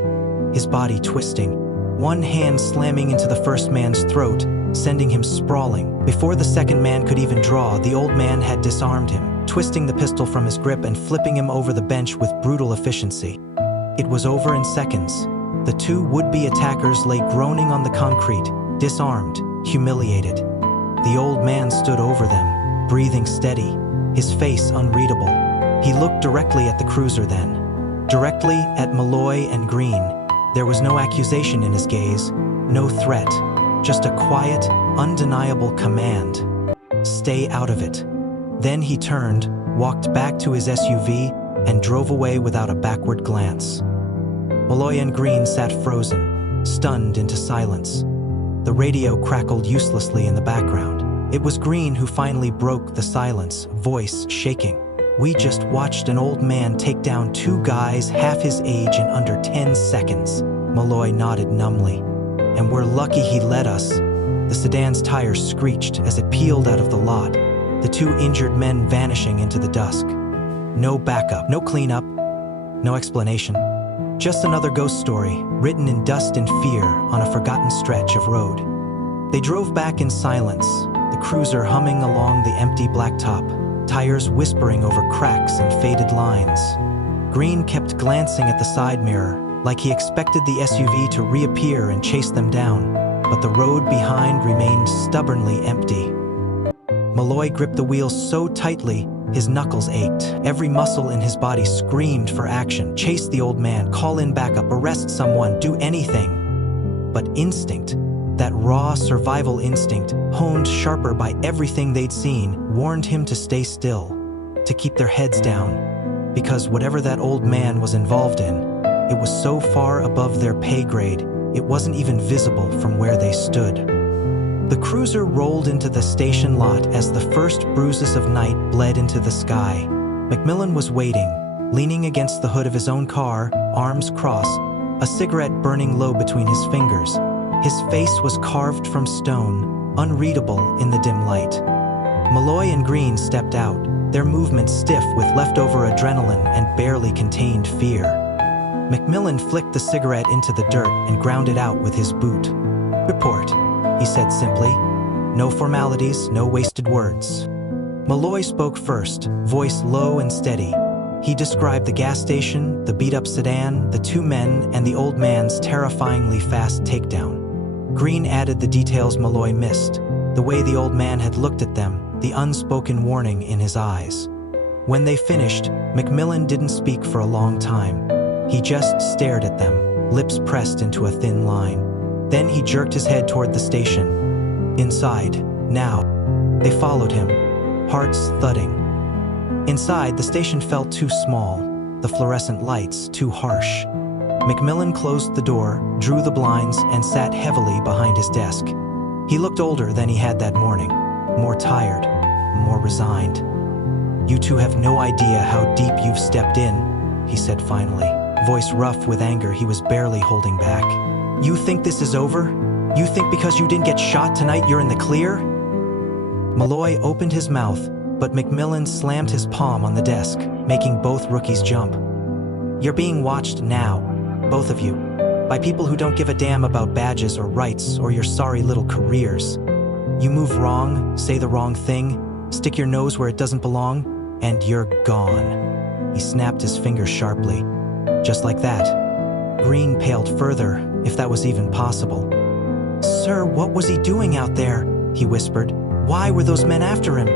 his body twisting, one hand slamming into the first man's throat, sending him sprawling. Before the second man could even draw, the old man had disarmed him, twisting the pistol from his grip and flipping him over the bench with brutal efficiency. It was over in seconds. The two would-be attackers lay groaning on the concrete, disarmed, humiliated. The old man stood over them, breathing steady, his face unreadable. He looked directly at the cruiser then, directly at Malloy and Green. There was no accusation in his gaze, no threat, just a quiet, undeniable command. Stay out of it. Then he turned, walked back to his SUV, and drove away without a backward glance. Malloy and Green sat frozen, stunned into silence. The radio crackled uselessly in the background. It was Green who finally broke the silence, voice shaking. "We just watched an old man take down two guys half his age in under 10 seconds. Malloy nodded numbly. "And we're lucky he let us." The sedan's tires screeched as it peeled out of the lot, the two injured men vanishing into the dusk. No backup, no cleanup, no explanation. Just another ghost story, written in dust and fear on a forgotten stretch of road. They drove back in silence, the cruiser humming along the empty blacktop, tires whispering over cracks and faded lines. Green kept glancing at the side mirror, like he expected the SUV to reappear and chase them down, but the road behind remained stubbornly empty. Malloy gripped the wheel so tightly, his knuckles ached. Every muscle in his body screamed for action. Chase the old man, call in backup, arrest someone, do anything. But instinct, that raw survival instinct, honed sharper by everything they'd seen, warned him to stay still, to keep their heads down, because whatever that old man was involved in, it was so far above their pay grade, it wasn't even visible from where they stood. The cruiser rolled into the station lot as the first bruises of night bled into the sky. McMillan was waiting, leaning against the hood of his own car, arms crossed, a cigarette burning low between his fingers. His face was carved from stone, unreadable in the dim light. Malloy and Green stepped out, their movements stiff with leftover adrenaline and barely contained fear. Macmillan flicked the cigarette into the dirt and ground it out with his boot. "Report," he said simply. "No formalities, no wasted words." Malloy spoke first, voice low and steady. He described the gas station, the beat-up sedan, the two men, and the old man's terrifyingly fast takedown. Green added the details Malloy missed, the way the old man had looked at them, the unspoken warning in his eyes. When they finished, Macmillan didn't speak for a long time. He just stared at them, lips pressed into a thin line. Then he jerked his head toward the station. Inside, now. They followed him, hearts thudding. Inside, the station felt too small, the fluorescent lights too harsh. Macmillan closed the door, drew the blinds, and sat heavily behind his desk. He looked older than he had that morning, more tired, more resigned. "You two have no idea how deep you've stepped in," he said finally, voice rough with anger he was barely holding back. "You think this is over? You think because you didn't get shot tonight you're in the clear?" Malloy opened his mouth, but Macmillan slammed his palm on the desk, making both rookies jump. "You're being watched now, both of you, by people who don't give a damn about badges or rights or your sorry little careers. You move wrong, say the wrong thing, stick your nose where it doesn't belong, and you're gone." He snapped his fingers sharply. Just like that. Green paled further, if that was even possible. "Sir, what was he doing out there?" he whispered. "Why were those men after him?"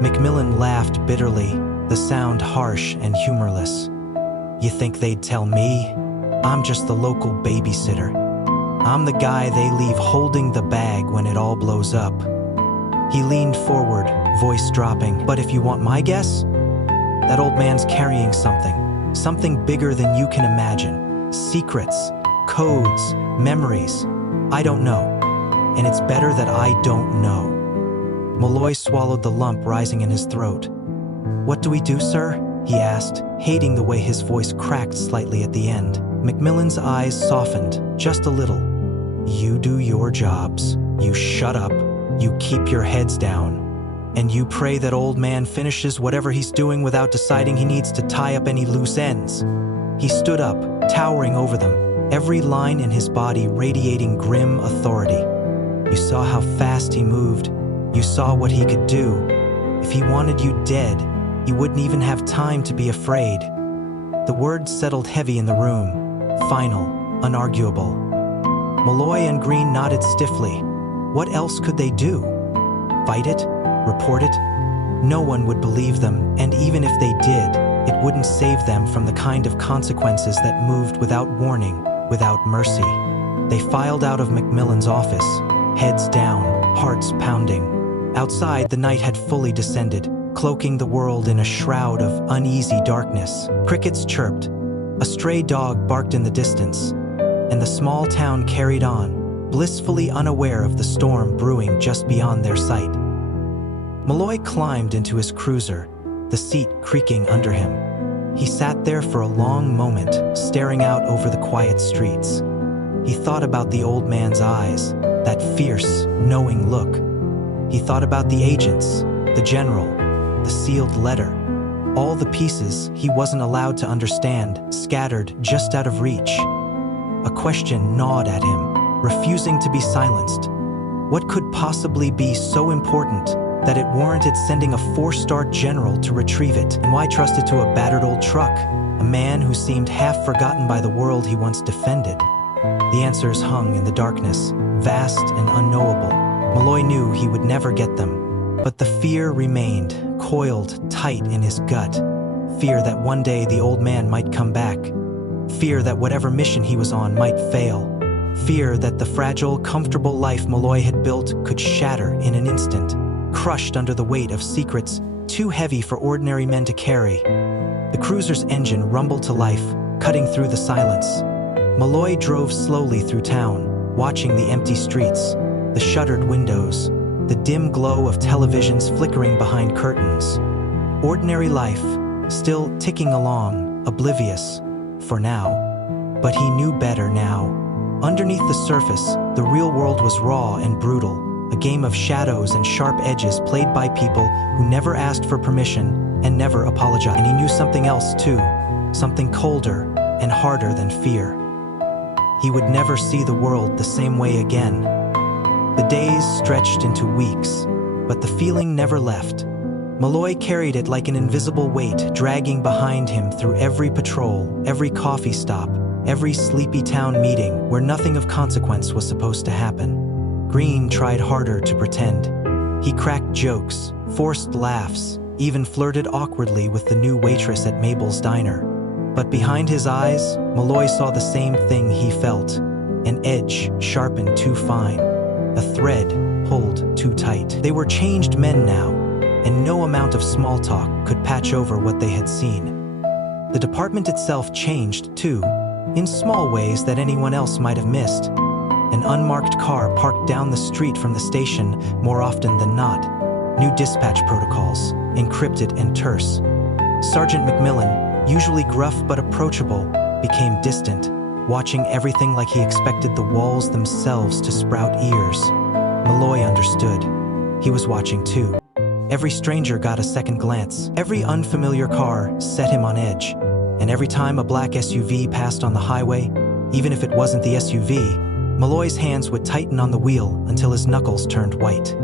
Macmillan laughed bitterly, the sound harsh and humorless. "You think they'd tell me? I'm just the local babysitter. I'm the guy they leave holding the bag when it all blows up." He leaned forward, voice dropping. "But if you want my guess, that old man's carrying something bigger than you can imagine. Secrets, codes, memories. I don't know. And it's better that I don't know." Malloy swallowed the lump rising in his throat. "What do we do, sir?" he asked, hating the way his voice cracked slightly at the end. Macmillan's eyes softened, just a little. "You do your jobs. You shut up. You keep your heads down. And you pray that old man finishes whatever he's doing without deciding he needs to tie up any loose ends." He stood up, towering over them, every line in his body radiating grim authority. "You saw how fast he moved. You saw what he could do. If he wanted you dead, he wouldn't even have time to be afraid." The words settled heavy in the room, final, unarguable. Malloy and Green nodded stiffly. What else could they do? Fight it? Report it? No one would believe them, and even if they did, it wouldn't save them from the kind of consequences that moved without warning, without mercy. They filed out of Macmillan's office, heads down, hearts pounding. Outside, the night had fully descended, cloaking the world in a shroud of uneasy darkness. Crickets chirped, a stray dog barked in the distance, and the small town carried on, blissfully unaware of the storm brewing just beyond their sight. Malloy climbed into his cruiser, the seat creaking under him. He sat there for a long moment, staring out over the quiet streets. He thought about the old man's eyes, that fierce, knowing look. He thought about the agents, the general, the sealed letter, all the pieces he wasn't allowed to understand, scattered just out of reach. A question gnawed at him, refusing to be silenced. What could possibly be so important that it warranted sending a 4-star general to retrieve it? And why trust it to a battered old truck, a man who seemed half forgotten by the world he once defended? The answers hung in the darkness, vast and unknowable. Malloy knew he would never get them, but the fear remained, coiled tight in his gut. Fear that one day the old man might come back. Fear that whatever mission he was on might fail. Fear that the fragile, comfortable life Malloy had built could shatter in an instant, crushed under the weight of secrets too heavy for ordinary men to carry. The cruiser's engine rumbled to life, cutting through the silence. Malloy drove slowly through town, watching the empty streets, the shuttered windows, the dim glow of televisions flickering behind curtains. Ordinary life, still ticking along, oblivious, for now. But he knew better now. Underneath the surface, the real world was raw and brutal, a game of shadows and sharp edges played by people who never asked for permission and never apologized. And he knew something else too, something colder and harder than fear. He would never see the world the same way again. The days stretched into weeks, but the feeling never left. Malloy carried it like an invisible weight, dragging behind him through every patrol, every coffee stop, every sleepy town meeting where nothing of consequence was supposed to happen. Green tried harder to pretend. He cracked jokes, forced laughs, even flirted awkwardly with the new waitress at Mabel's diner. But behind his eyes, Malloy saw the same thing he felt: an edge sharpened too fine, a thread pulled too tight. They were changed men now, and no amount of small talk could patch over what they had seen. The department itself changed, too, in small ways that anyone else might have missed. An unmarked car parked down the street from the station more often than not. New dispatch protocols, encrypted and terse. Sergeant McMillan, usually gruff but approachable, became distant, watching everything like he expected the walls themselves to sprout ears. Malloy understood. He was watching too. Every stranger got a second glance. Every unfamiliar car set him on edge. And every time a black SUV passed on the highway, even if it wasn't the SUV, Malloy's hands would tighten on the wheel until his knuckles turned white.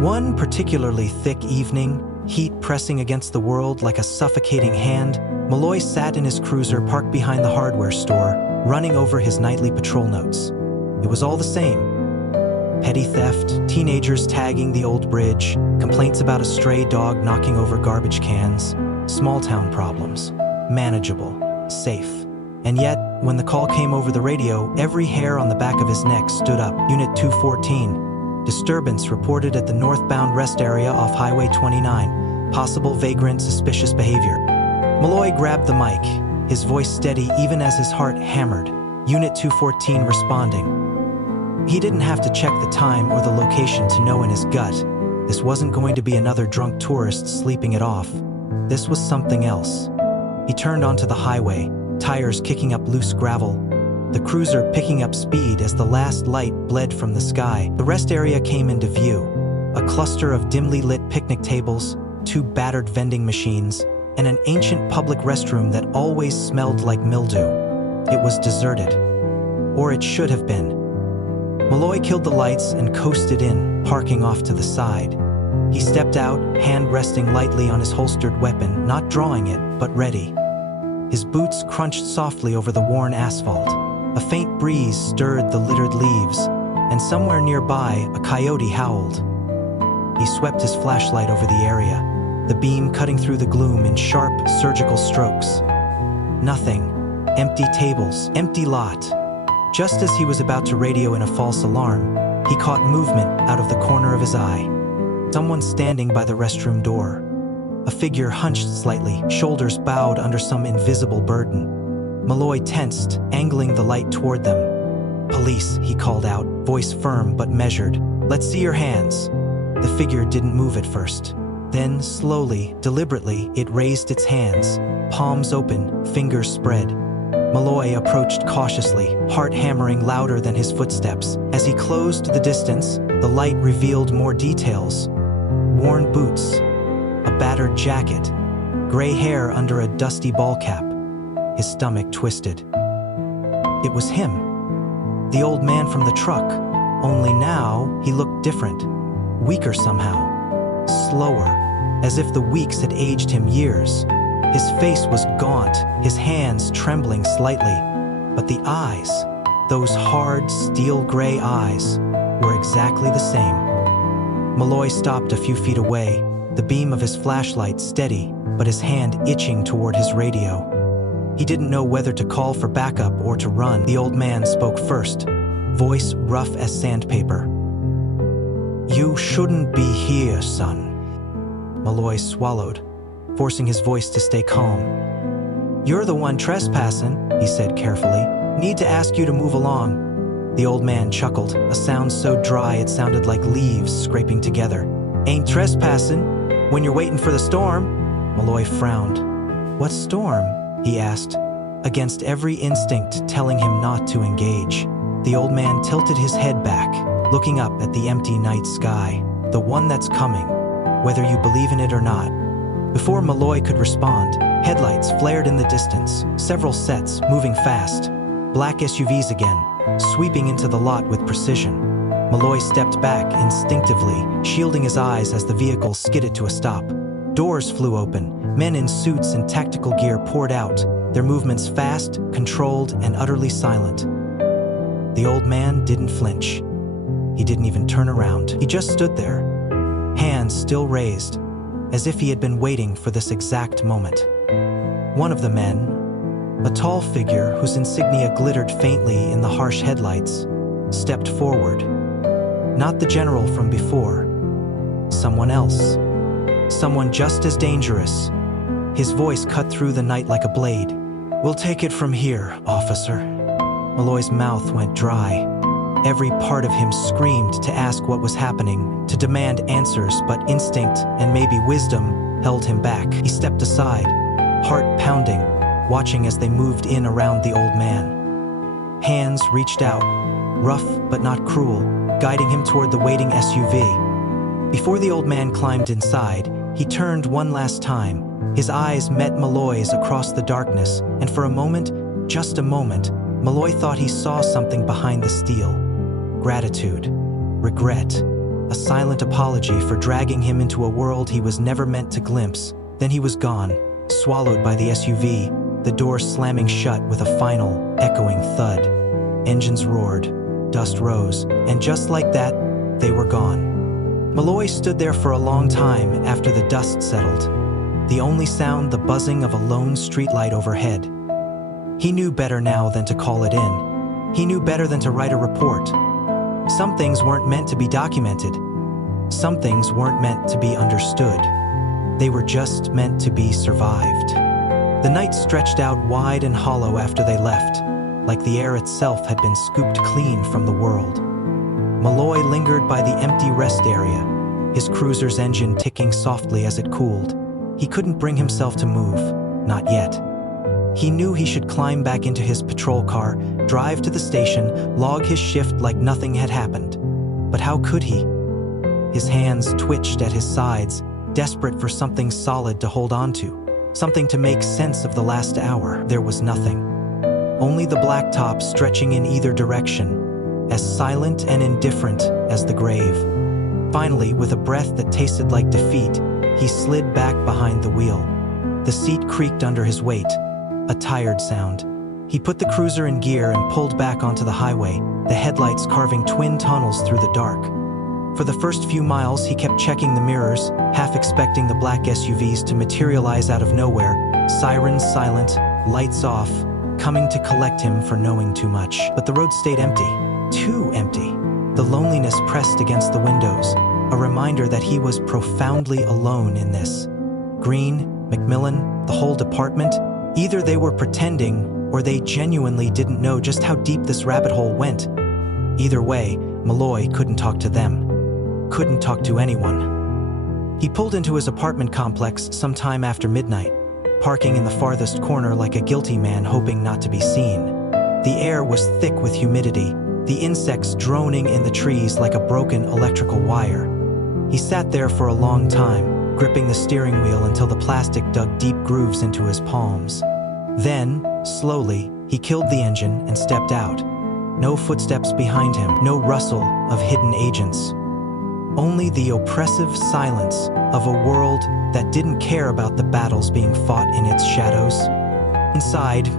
One particularly thick evening, heat pressing against the world like a suffocating hand, Malloy sat in his cruiser parked behind the hardware store, running over his nightly patrol notes. It was all the same. Petty theft, teenagers tagging the old bridge, complaints about a stray dog knocking over garbage cans, small-town problems. Manageable, safe. And yet, when the call came over the radio, every hair on the back of his neck stood up. Unit 214. Disturbance reported at the northbound rest area off Highway 29. Possible vagrant suspicious behavior. Malloy grabbed the mic, his voice steady even as his heart hammered. Unit 214 responding. He didn't have to check the time or the location to know in his gut. This wasn't going to be another drunk tourist sleeping it off. This was something else. He turned onto the highway, tires kicking up loose gravel, the cruiser picking up speed as the last light bled from the sky. The rest area came into view, a cluster of dimly lit picnic tables, 2 battered vending machines, and an ancient public restroom that always smelled like mildew. It was deserted. Or it should have been. Malloy killed the lights and coasted in, parking off to the side. He stepped out, hand resting lightly on his holstered weapon, not drawing it, but ready. His boots crunched softly over the worn asphalt. A faint breeze stirred the littered leaves, and somewhere nearby, a coyote howled. He swept his flashlight over the area, the beam cutting through the gloom in sharp, surgical strokes. Nothing. Empty tables, empty lot. Just as he was about to radio in a false alarm, he caught movement out of the corner of his eye. Someone standing by the restroom door. A figure hunched slightly, shoulders bowed under some invisible burden. Malloy tensed, angling the light toward them. "Police," he called out, voice firm but measured. "Let's see your hands." The figure didn't move at first. Then, slowly, deliberately, it raised its hands, palms open, fingers spread. Malloy approached cautiously, heart hammering louder than his footsteps. As he closed the distance, the light revealed more details. Worn boots, a battered jacket, gray hair under a dusty ball cap. His stomach twisted. It was him, the old man from the truck, only now he looked different, weaker somehow, slower, as if the weeks had aged him years. His face was gaunt, his hands trembling slightly, but the eyes, those hard, steel-gray eyes, were exactly the same. Malloy stopped a few feet away, the beam of his flashlight steady, but his hand itching toward his radio. He didn't know whether to call for backup or to run. The old man spoke first, voice rough as sandpaper. "You shouldn't be here, son." Malloy swallowed, forcing his voice to stay calm. "You're the one trespassing," he said carefully. "Need to ask you to move along." The old man chuckled, a sound so dry it sounded like leaves scraping together. "Ain't trespassing when you're waiting for the storm." Malloy frowned. "What storm?" he asked, against every instinct telling him not to engage. The old man tilted his head back, looking up at the empty night sky. "The one that's coming, whether you believe in it or not." Before Malloy could respond, headlights flared in the distance, several sets moving fast. Black SUVs again, sweeping into the lot with precision. Malloy stepped back instinctively, shielding his eyes as the vehicle skidded to a stop. Doors flew open, men in suits and tactical gear poured out, their movements fast, controlled, and utterly silent. The old man didn't flinch. He didn't even turn around. He just stood there, hands still raised, as if he had been waiting for this exact moment. One of the men, a tall figure whose insignia glittered faintly in the harsh headlights, stepped forward. Not the general from before. Someone else. Someone just as dangerous. His voice cut through the night like a blade. "We'll take it from here, officer." Malloy's mouth went dry. Every part of him screamed to ask what was happening, to demand answers, but instinct and maybe wisdom held him back. He stepped aside, heart pounding, watching as they moved in around the old man. Hands reached out, rough but not cruel, guiding him toward the waiting SUV. Before the old man climbed inside, he turned one last time. His eyes met Malloy's across the darkness, and for a moment, just a moment, Malloy thought he saw something behind the steel. Gratitude, regret, a silent apology for dragging him into a world he was never meant to glimpse. Then he was gone, swallowed by the SUV, the door slamming shut with a final, echoing thud. Engines roared, dust rose, and just like that, they were gone. Malloy stood there for a long time after the dust settled, the only sound the buzzing of a lone streetlight overhead. He knew better now than to call it in. He knew better than to write a report. Some things weren't meant to be documented. Some things weren't meant to be understood. They were just meant to be survived. The night stretched out wide and hollow after they left, like the air itself had been scooped clean from the world. Malloy lingered by the empty rest area, his cruiser's engine ticking softly as it cooled. He couldn't bring himself to move, not yet. He knew he should climb back into his patrol car, drive to the station, log his shift like nothing had happened. But how could he? His hands twitched at his sides, desperate for something solid to hold on to, something to make sense of the last hour. There was nothing. Only the blacktop stretching in either direction, as silent and indifferent as the grave. Finally, with a breath that tasted like defeat, he slid back behind the wheel. The seat creaked under his weight, a tired sound. He put the cruiser in gear and pulled back onto the highway, the headlights carving twin tunnels through the dark. For the first few miles, he kept checking the mirrors, half expecting the black SUVs to materialize out of nowhere, sirens silent, lights off, coming to collect him for knowing too much. But the road stayed empty, too empty. The loneliness pressed against the windows, a reminder that he was profoundly alone in this. Green, McMillan, the whole department, either they were pretending or they genuinely didn't know just how deep this rabbit hole went. Either way, Malloy couldn't talk to them, couldn't talk to anyone. He pulled into his apartment complex sometime after midnight, parking in the farthest corner like a guilty man hoping not to be seen. The air was thick with humidity, the insects droning in the trees like a broken electrical wire. He sat there for a long time, gripping the steering wheel until the plastic dug deep grooves into his palms. Then, slowly, he killed the engine and stepped out. No footsteps behind him, no rustle of hidden agents. Only the oppressive silence of a world that didn't care about the battles being fought in its shadows. Inside,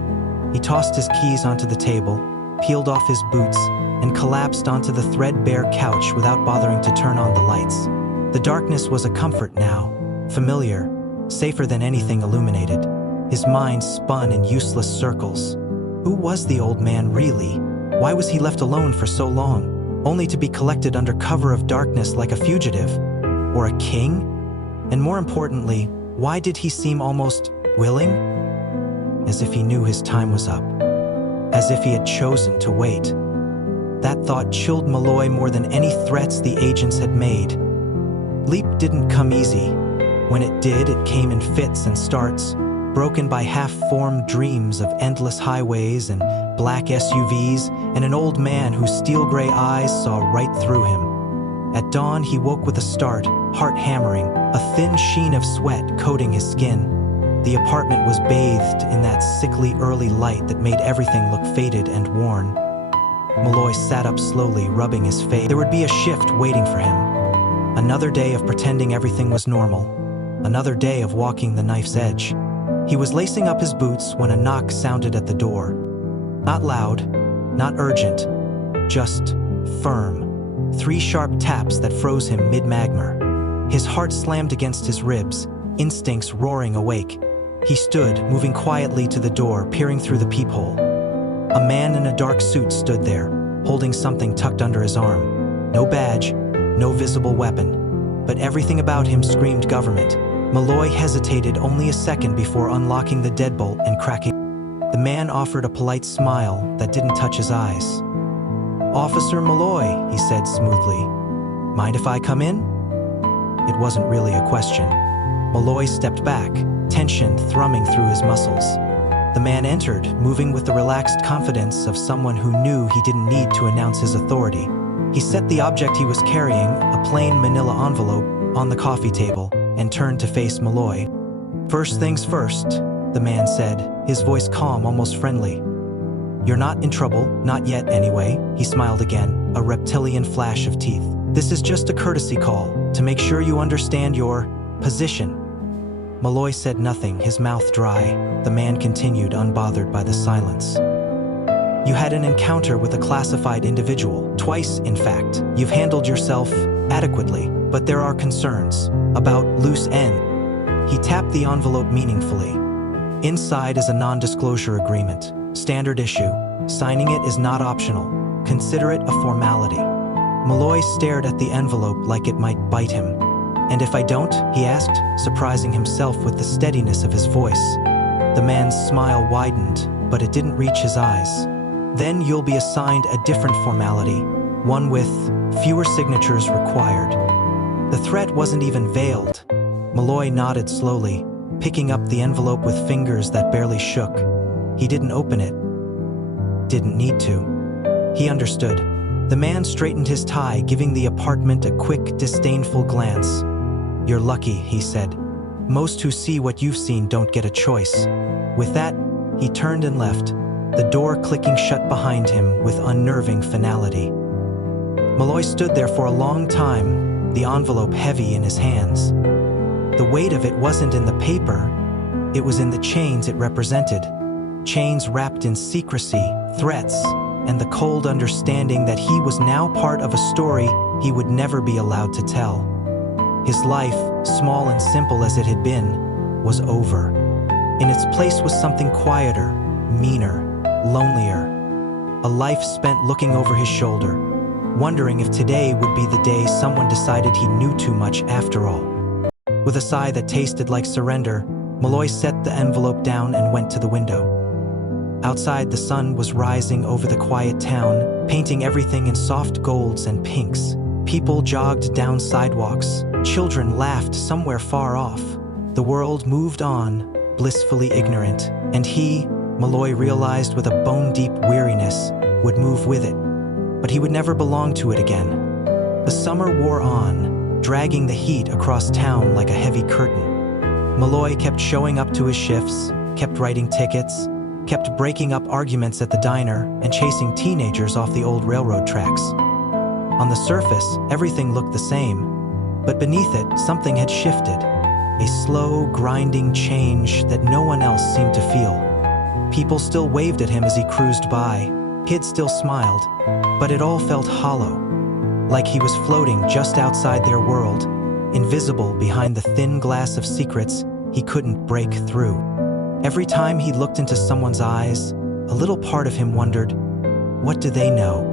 he tossed his keys onto the table, peeled off his boots, and collapsed onto the threadbare couch without bothering to turn on the lights. The darkness was a comfort now, familiar, safer than anything illuminated. His mind spun in useless circles. Who was the old man really? Why was he left alone for so long, only to be collected under cover of darkness like a fugitive? Or a king? And more importantly, why did he seem almost willing? As if he knew his time was up. As if he had chosen to wait. That thought chilled Malloy more than any threats the agents had made. Leap didn't come easy. When it did, it came in fits and starts, broken by half-formed dreams of endless highways and black SUVs and an old man whose steel-gray eyes saw right through him. At dawn, he woke with a start, heart hammering, a thin sheen of sweat coating his skin. The apartment was bathed in that sickly early light that made everything look faded and worn. Malloy sat up slowly, rubbing his face. There would be a shift waiting for him. Another day of pretending everything was normal. Another day of walking the knife's edge. He was lacing up his boots when a knock sounded at the door. Not loud, not urgent, just firm. 3 sharp taps that froze him mid-magmer. His heart slammed against his ribs, instincts roaring awake. He stood, moving quietly to the door, peering through the peephole. A man in a dark suit stood there, holding something tucked under his arm. No badge, no visible weapon, but everything about him screamed government. Malloy hesitated only a second before unlocking the deadbolt and cracking. The man offered a polite smile that didn't touch his eyes. "Officer Malloy," he said smoothly. "Mind if I come in?" It wasn't really a question. Malloy stepped back, tension thrumming through his muscles. The man entered, moving with the relaxed confidence of someone who knew he didn't need to announce his authority. He set the object he was carrying, a plain manila envelope, on the coffee table and turned to face Malloy. "First things first," the man said, his voice calm, almost friendly. "You're not in trouble, not yet anyway," he smiled again, a reptilian flash of teeth. "This is just a courtesy call, to make sure you understand your position." Malloy said nothing, his mouth dry. The man continued, unbothered by the silence. "You had an encounter with a classified individual, twice in fact. You've handled yourself adequately, but there are concerns about loose end." He tapped the envelope meaningfully. "Inside is a non-disclosure agreement, standard issue. Signing it is not optional. Consider it a formality." Malloy stared at the envelope like it might bite him. "And if I don't?" he asked, surprising himself with the steadiness of his voice. The man's smile widened, but it didn't reach his eyes. "Then you'll be assigned a different formality, one with fewer signatures required." The threat wasn't even veiled. Malloy nodded slowly, picking up the envelope with fingers that barely shook. He didn't open it. Didn't need to. He understood. The man straightened his tie, giving the apartment a quick, disdainful glance. "You're lucky," he said. "Most who see what you've seen don't get a choice." With that, he turned and left, the door clicking shut behind him with unnerving finality. Malloy stood there for a long time, the envelope heavy in his hands. The weight of it wasn't in the paper, it was in the chains it represented. Chains wrapped in secrecy, threats, and the cold understanding that he was now part of a story he would never be allowed to tell. His life, small and simple as it had been, was over. In its place was something quieter, meaner, lonelier. A life spent looking over his shoulder, wondering if today would be the day someone decided he knew too much after all. With a sigh that tasted like surrender, Malloy set the envelope down and went to the window. Outside, the sun was rising over the quiet town, painting everything in soft golds and pinks. People jogged down sidewalks. Children laughed somewhere far off. The world moved on, blissfully ignorant, and he, Malloy realized with a bone-deep weariness, would move with it. But he would never belong to it again. The summer wore on, dragging the heat across town like a heavy curtain. Malloy kept showing up to his shifts, kept writing tickets, kept breaking up arguments at the diner and chasing teenagers off the old railroad tracks. On the surface, everything looked the same, but beneath it, something had shifted. A slow, grinding change that no one else seemed to feel. People still waved at him as he cruised by. Kids still smiled, but it all felt hollow, like he was floating just outside their world, invisible behind the thin glass of secrets he couldn't break through. Every time he looked into someone's eyes, a little part of him wondered, what do they know?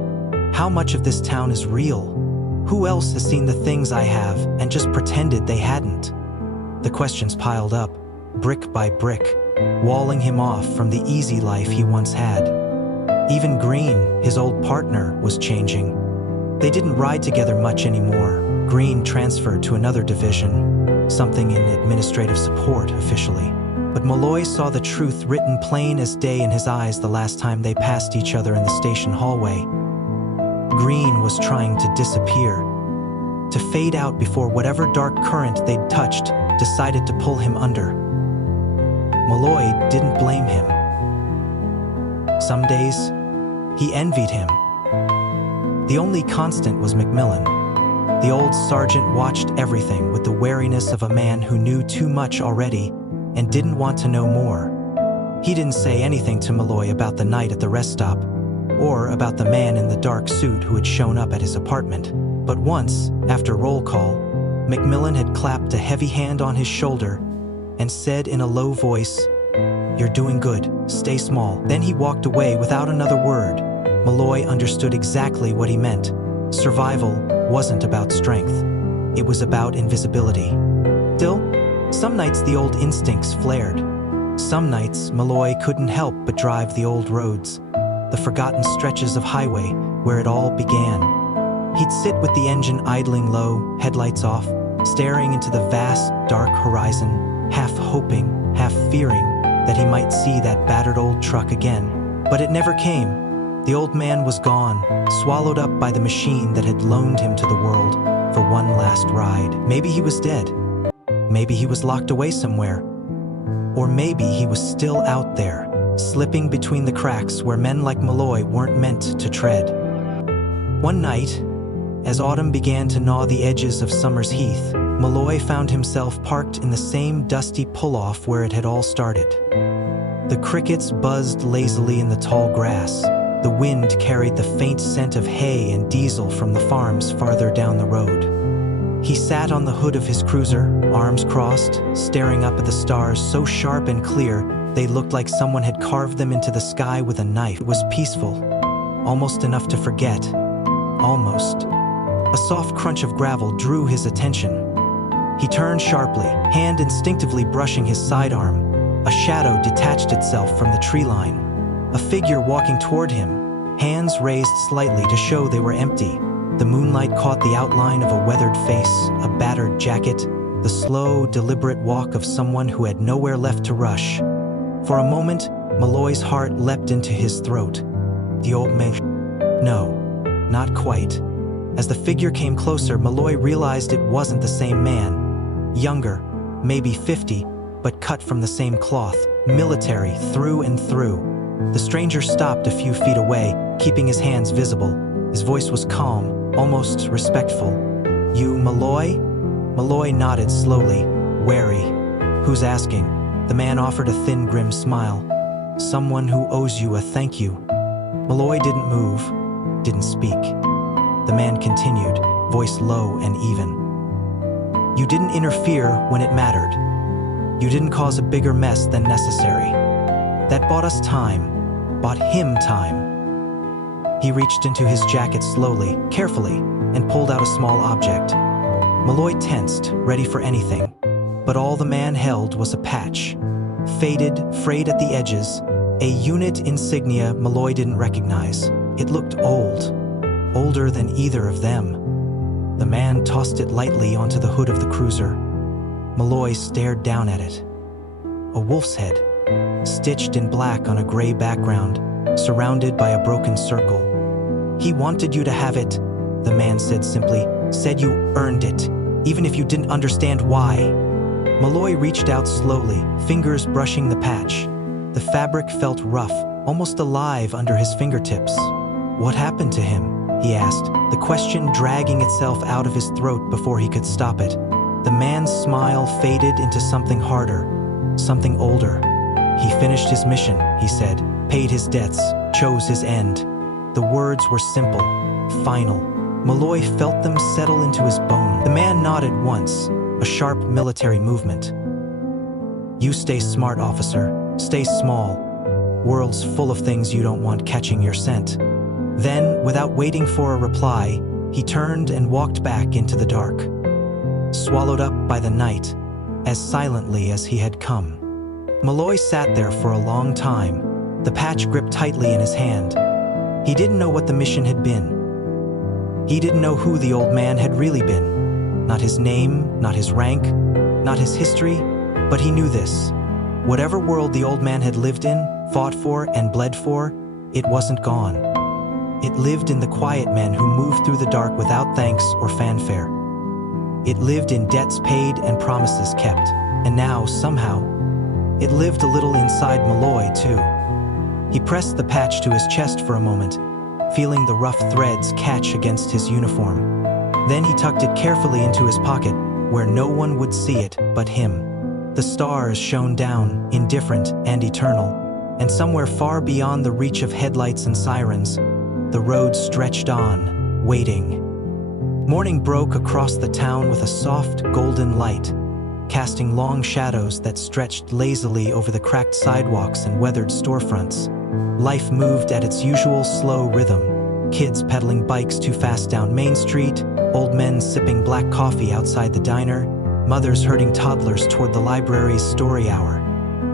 How much of this town is real? Who else has seen the things I have and just pretended they hadn't? The questions piled up, brick by brick, walling him off from the easy life he once had. Even Green, his old partner, was changing. They didn't ride together much anymore. Green transferred to another division, something in administrative support officially. But Malloy saw the truth written plain as day in his eyes the last time they passed each other in the station hallway. Green was trying to disappear. to fade out before whatever dark current they'd touched decided to pull him under. Malloy didn't blame him. Some days, he envied him. The only constant was Macmillan. The old sergeant watched everything with the wariness of a man who knew too much already and didn't want to know more. He didn't say anything to Malloy about the night at the rest stop, or about the man in the dark suit who had shown up at his apartment. But once, after roll call, Macmillan had clapped a heavy hand on his shoulder and said in a low voice, "You're doing good, stay small." Then he walked away without another word. Malloy understood exactly what he meant. Survival wasn't about strength. It was about invisibility. Still, some nights the old instincts flared. Some nights Malloy couldn't help but drive the old roads, the forgotten stretches of highway where it all began. He'd sit with the engine idling low, headlights off, staring into the vast, dark horizon, half hoping, half fearing that he might see that battered old truck again. But it never came. The old man was gone, swallowed up by the machine that had loaned him to the world for one last ride. Maybe he was dead. Maybe he was locked away somewhere. Or maybe he was still out there, slipping between the cracks where men like Malloy weren't meant to tread. One night, as autumn began to gnaw the edges of summer's heath, Malloy found himself parked in the same dusty pull-off where it had all started. The crickets buzzed lazily in the tall grass. The wind carried the faint scent of hay and diesel from the farms farther down the road. He sat on the hood of his cruiser, arms crossed, staring up at the stars so sharp and clear they looked like someone had carved them into the sky with a knife. It was peaceful, almost enough to forget. Almost. A soft crunch of gravel drew his attention. He turned sharply, hand instinctively brushing his sidearm. A shadow detached itself from the tree line. A figure walking toward him, hands raised slightly to show they were empty. The moonlight caught the outline of a weathered face, a battered jacket, the slow, deliberate walk of someone who had nowhere left to rush. For a moment, Malloy's heart leapt into his throat. The old man? No, not quite. As the figure came closer, Malloy realized it wasn't the same man. Younger, maybe 50, but cut from the same cloth, military through and through. The stranger stopped a few feet away, keeping his hands visible. His voice was calm, almost respectful. "You, Malloy?" Malloy nodded slowly, wary. "Who's asking?" The man offered a thin, grim smile. "Someone who owes you a thank you." Malloy didn't move, didn't speak. The man continued, voice low and even. "You didn't interfere when it mattered. You didn't cause a bigger mess than necessary. That bought us time, bought him time." He reached into his jacket slowly, carefully, and pulled out a small object. Malloy tensed, ready for anything. But all the man held was a patch. Faded, frayed at the edges, a unit insignia Malloy didn't recognize. It looked old, older than either of them. The man tossed it lightly onto the hood of the cruiser. Malloy stared down at it. A wolf's head, stitched in black on a gray background, surrounded by a broken circle. "He wanted you to have it," the man said simply. "Said you earned it, even if you didn't understand why." Malloy reached out slowly, fingers brushing the patch. The fabric felt rough, almost alive under his fingertips. "What happened to him?" he asked, the question dragging itself out of his throat before he could stop it. The man's smile faded into something harder, something older. "He finished his mission," he said, "paid his debts, chose his end." The words were simple, final. Malloy felt them settle into his bone. The man nodded once, a sharp military movement. "You stay smart, officer. Stay small. World's full of things you don't want catching your scent." Then, without waiting for a reply, he turned and walked back into the dark. Swallowed up by the night, as silently as he had come. Malloy sat there for a long time, the patch gripped tightly in his hand. He didn't know what the mission had been. He didn't know who the old man had really been. Not his name, not his rank, not his history, but he knew this. Whatever world the old man had lived in, fought for, and bled for, it wasn't gone. It lived in the quiet men who moved through the dark without thanks or fanfare. It lived in debts paid and promises kept. And now, somehow, it lived a little inside Malloy, too. He pressed the patch to his chest for a moment, feeling the rough threads catch against his uniform. Then he tucked it carefully into his pocket, where no one would see it but him. The stars shone down, indifferent and eternal, and somewhere far beyond the reach of headlights and sirens, the road stretched on, waiting. Morning broke across the town with a soft, golden light, casting long shadows that stretched lazily over the cracked sidewalks and weathered storefronts. Life moved at its usual slow rhythm. Kids pedaling bikes too fast down Main Street, old men sipping black coffee outside the diner, mothers herding toddlers toward the library's story hour.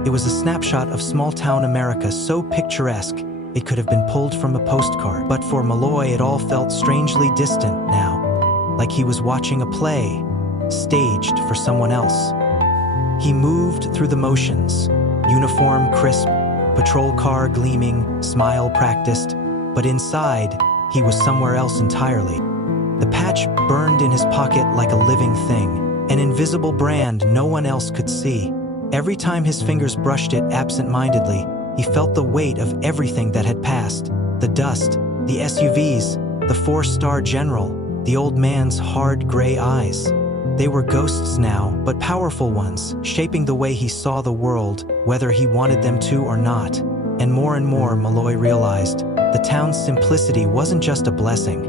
It was a snapshot of small-town America so picturesque it could have been pulled from a postcard. But for Malloy, it all felt strangely distant now, like he was watching a play, staged for someone else. He moved through the motions, uniform crisp, patrol car gleaming, smile practiced, but inside, he was somewhere else entirely. The patch burned in his pocket like a living thing, an invisible brand no one else could see. Every time his fingers brushed it absent-mindedly, he felt the weight of everything that had passed. The dust, the SUVs, the four-star general, the old man's hard gray eyes. They were ghosts now, but powerful ones, shaping the way he saw the world, whether he wanted them to or not. And more, Malloy realized, the town's simplicity wasn't just a blessing.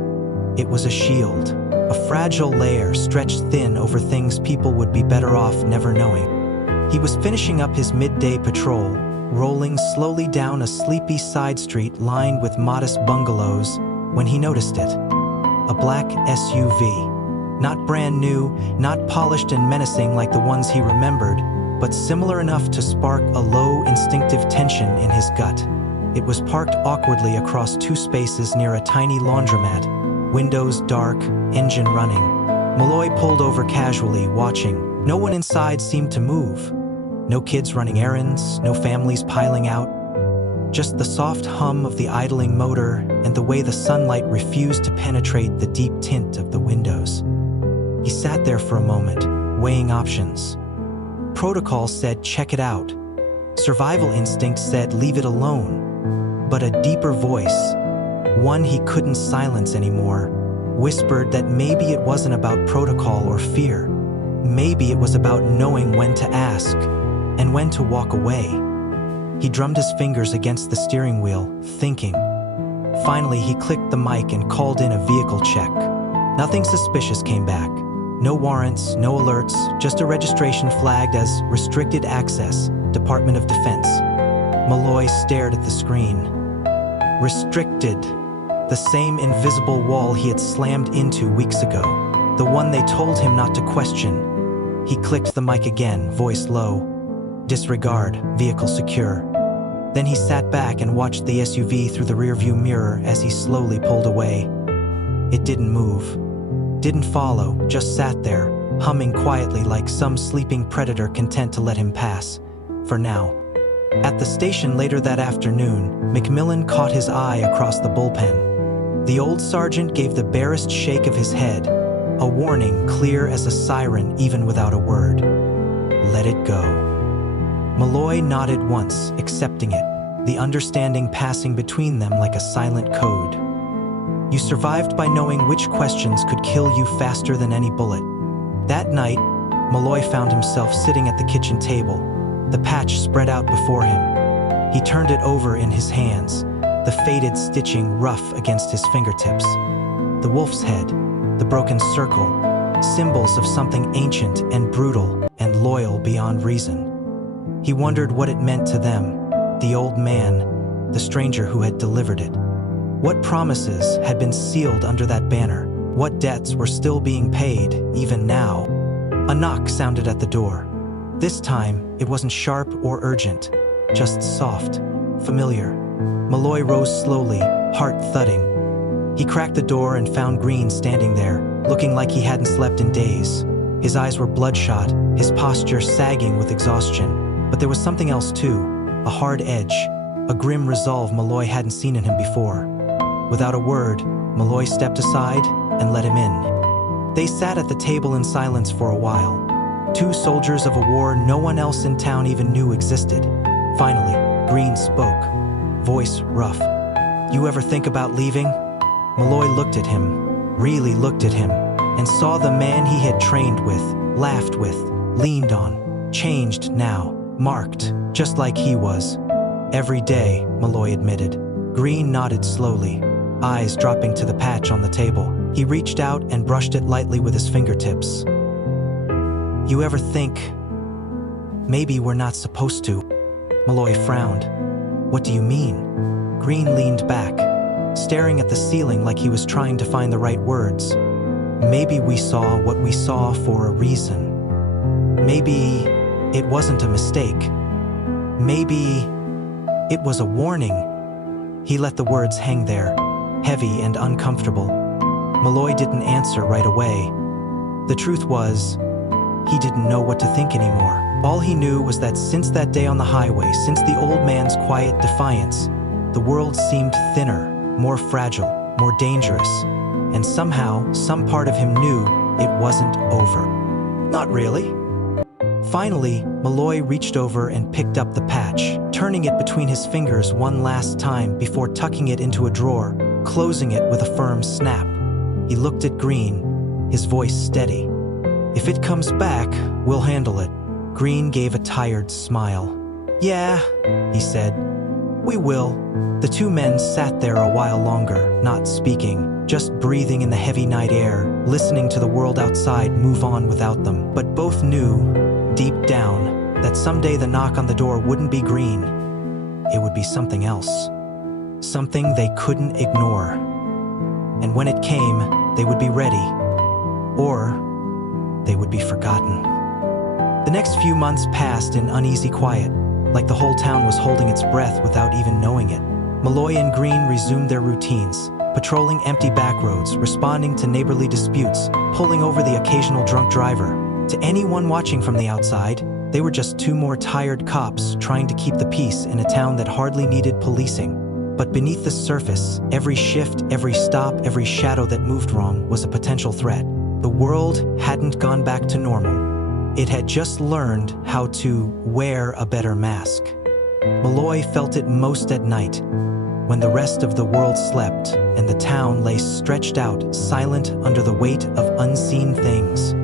It was a shield, a fragile layer stretched thin over things people would be better off never knowing. He was finishing up his midday patrol, rolling slowly down a sleepy side street lined with modest bungalows, when he noticed it. A black SUV. Not brand new, not polished and menacing like the ones he remembered, but similar enough to spark a low, instinctive tension in his gut. It was parked awkwardly across two spaces near a tiny laundromat, windows dark, engine running. Malloy pulled over casually, watching. No one inside seemed to move. No kids running errands, no families piling out. Just the soft hum of the idling motor and the way the sunlight refused to penetrate the deep tint of the windows. He sat there for a moment, weighing options. Protocol said check it out. Survival instinct said leave it alone. But a deeper voice, one he couldn't silence anymore, whispered that maybe it wasn't about protocol or fear. Maybe it was about knowing when to ask and when to walk away. He drummed his fingers against the steering wheel, thinking. Finally, he clicked the mic and called in a vehicle check. Nothing suspicious came back. No warrants, no alerts, just a registration flagged as restricted access, Department of Defense. Malloy stared at the screen. Restricted. The same invisible wall he had slammed into weeks ago. The one they told him not to question. He clicked the mic again, voice low. Disregard, vehicle secure. Then he sat back and watched the SUV through the rearview mirror as he slowly pulled away. It didn't move. Didn't follow, just sat there, humming quietly like some sleeping predator content to let him pass. For now. At the station later that afternoon, McMillan caught his eye across the bullpen. The old sergeant gave the barest shake of his head, a warning clear as a siren even without a word. Let it go. Malloy nodded once, accepting it, the understanding passing between them like a silent code. You survived by knowing which questions could kill you faster than any bullet. That night, Malloy found himself sitting at the kitchen table, the patch spread out before him. He turned it over in his hands, the faded stitching rough against his fingertips. The wolf's head, the broken circle, symbols of something ancient and brutal and loyal beyond reason. He wondered what it meant to them, the old man, the stranger who had delivered it. What promises had been sealed under that banner? What debts were still being paid, even now? A knock sounded at the door. This time, it wasn't sharp or urgent, just soft, familiar. Malloy rose slowly, heart thudding. He cracked the door and found Green standing there, looking like he hadn't slept in days. His eyes were bloodshot, his posture sagging with exhaustion. But there was something else too, a hard edge, a grim resolve Malloy hadn't seen in him before. Without a word, Malloy stepped aside and let him in. They sat at the table in silence for a while. Two soldiers of a war no one else in town even knew existed. Finally, Green spoke, voice rough. "You ever think about leaving?" Malloy looked at him, really looked at him, and saw the man he had trained with, laughed with, leaned on, changed now, marked, just like he was. "Every day," Malloy admitted. Green nodded slowly, eyes dropping to the patch on the table. He reached out and brushed it lightly with his fingertips. "You ever think maybe we're not supposed to?" Malloy frowned. "What do you mean?" Green leaned back, staring at the ceiling like he was trying to find the right words. "Maybe we saw what we saw for a reason. Maybe it wasn't a mistake. Maybe it was a warning." He let the words hang there, heavy and uncomfortable. Malloy didn't answer right away. The truth was, he didn't know what to think anymore. All he knew was that since that day on the highway, since the old man's quiet defiance, the world seemed thinner, more fragile, more dangerous, and somehow, some part of him knew it wasn't over. Not really. Finally, Malloy reached over and picked up the patch, turning it between his fingers one last time before tucking it into a drawer, closing it with a firm snap. He looked at Green, his voice steady. "If it comes back, we'll handle it." Green gave a tired smile. "Yeah," he said, "we will." The two men sat there a while longer, not speaking, just breathing in the heavy night air, listening to the world outside move on without them. But both knew, deep down, that someday the knock on the door wouldn't be Green. It would be something else. Something they couldn't ignore. And when it came, they would be ready. Or they would be forgotten. The next few months passed in uneasy quiet, like the whole town was holding its breath without even knowing it. Malloy and Green resumed their routines, patrolling empty back roads, responding to neighborly disputes, pulling over the occasional drunk driver. To anyone watching from the outside, they were just two more tired cops trying to keep the peace in a town that hardly needed policing. But beneath the surface, every shift, every stop, every shadow that moved wrong was a potential threat. The world hadn't gone back to normal. It had just learned how to wear a better mask. Malloy felt it most at night, when the rest of the world slept and the town lay stretched out, silent under the weight of unseen things.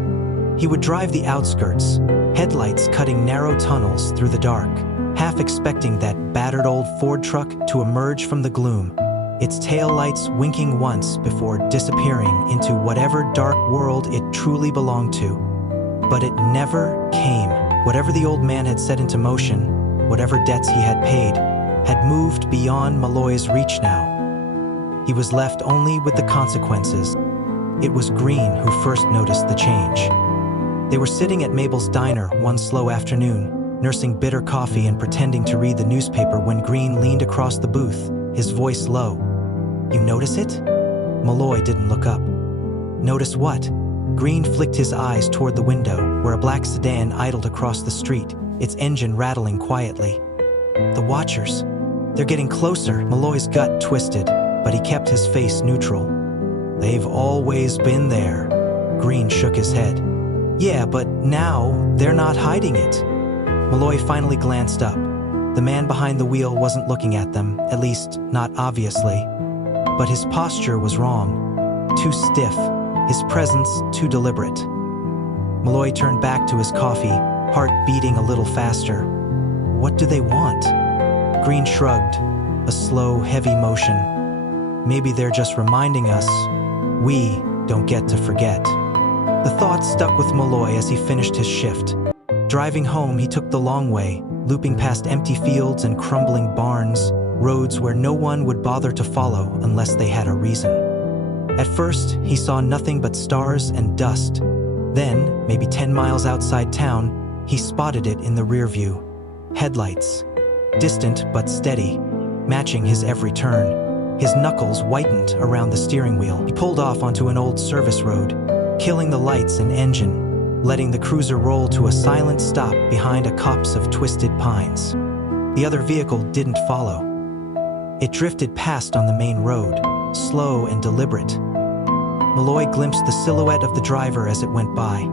He would drive the outskirts, headlights cutting narrow tunnels through the dark, half expecting that battered old Ford truck to emerge from the gloom, its taillights winking once before disappearing into whatever dark world it truly belonged to. But it never came. Whatever the old man had set into motion, whatever debts he had paid, had moved beyond Malloy's reach now. He was left only with the consequences. It was Green who first noticed the change. They were sitting at Mabel's diner one slow afternoon, nursing bitter coffee and pretending to read the newspaper when Green leaned across the booth, his voice low. "You notice it?" Malloy didn't look up. "Notice what?" Green flicked his eyes toward the window, where a black sedan idled across the street, its engine rattling quietly. "The watchers. They're getting closer." Malloy's gut twisted, but he kept his face neutral. "They've always been there." Green shook his head. "Yeah, but now they're not hiding it." Malloy finally glanced up. The man behind the wheel wasn't looking at them, at least not obviously. But his posture was wrong. Too stiff, his presence too deliberate. Malloy turned back to his coffee, heart beating a little faster. "What do they want?" Green shrugged, a slow, heavy motion. "Maybe they're just reminding us we don't get to forget." The thought stuck with Malloy as he finished his shift. Driving home, he took the long way, looping past empty fields and crumbling barns, roads where no one would bother to follow unless they had a reason. At first, he saw nothing but stars and dust. Then, maybe 10 miles outside town, he spotted it in the rear view. Headlights. Distant but steady, matching his every turn. His knuckles whitened around the steering wheel. He pulled off onto an old service road, killing the lights and engine, letting the cruiser roll to a silent stop behind a copse of twisted pines. The other vehicle didn't follow. It drifted past on the main road, slow and deliberate. Malloy glimpsed the silhouette of the driver as it went by.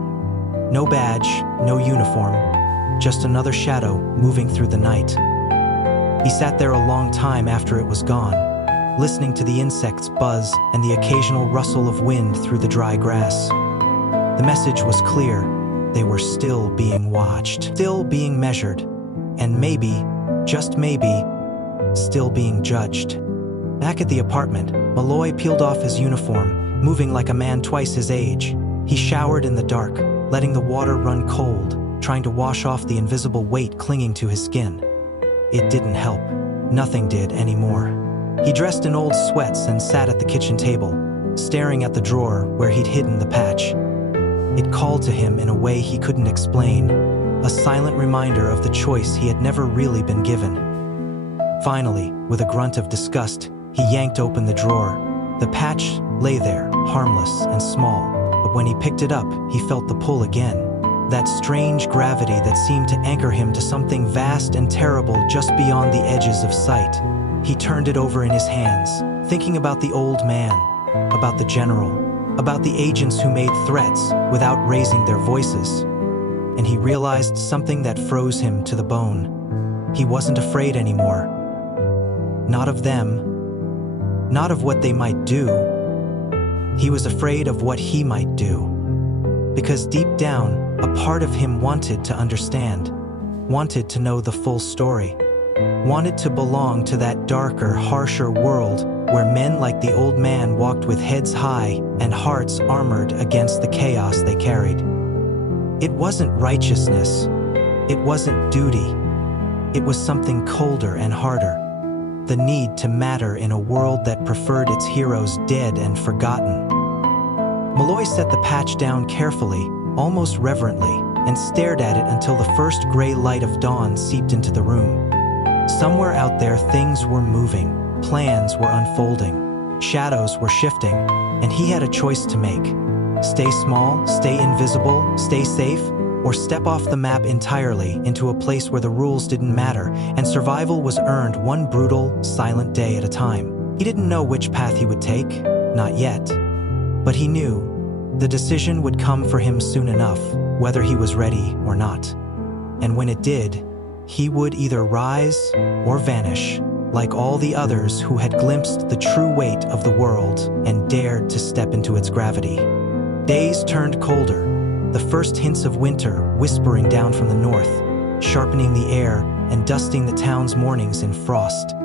No badge, no uniform, just another shadow moving through the night. He sat there a long time after it was gone, listening to the insects buzz and the occasional rustle of wind through the dry grass. The message was clear. They were still being watched, still being measured, and maybe, just maybe, still being judged. Back at the apartment, Malloy peeled off his uniform, moving like a man twice his age. He showered in the dark, letting the water run cold, trying to wash off the invisible weight clinging to his skin. It didn't help. Nothing did anymore. He dressed in old sweats and sat at the kitchen table, staring at the drawer where he'd hidden the patch. It called to him in a way he couldn't explain, a silent reminder of the choice he had never really been given. Finally, with a grunt of disgust, he yanked open the drawer. The patch lay there, harmless and small, but when he picked it up, he felt the pull again. That strange gravity that seemed to anchor him to something vast and terrible just beyond the edges of sight. He turned it over in his hands, thinking about the old man, about the general, about the agents who made threats without raising their voices. And he realized something that froze him to the bone. He wasn't afraid anymore. Not of them, not of what they might do. He was afraid of what he might do. Because deep down, a part of him wanted to understand, wanted to know the full story, wanted to belong to that darker, harsher world where men like the old man walked with heads high and hearts armored against the chaos they carried. It wasn't righteousness. It wasn't duty. It was something colder and harder. The need to matter in a world that preferred its heroes dead and forgotten. Malloy set the patch down carefully, almost reverently, and stared at it until the first gray light of dawn seeped into the room. Somewhere out there, things were moving, plans were unfolding, shadows were shifting, and he had a choice to make. Stay small, stay invisible, stay safe, or step off the map entirely into a place where the rules didn't matter and survival was earned one brutal, silent day at a time. He didn't know which path he would take, not yet. But he knew the decision would come for him soon enough, whether he was ready or not. And when it did, he would either rise or vanish, like all the others who had glimpsed the true weight of the world and dared to step into its gravity. Days turned colder, the first hints of winter whispering down from the north, sharpening the air and dusting the town's mornings in frost.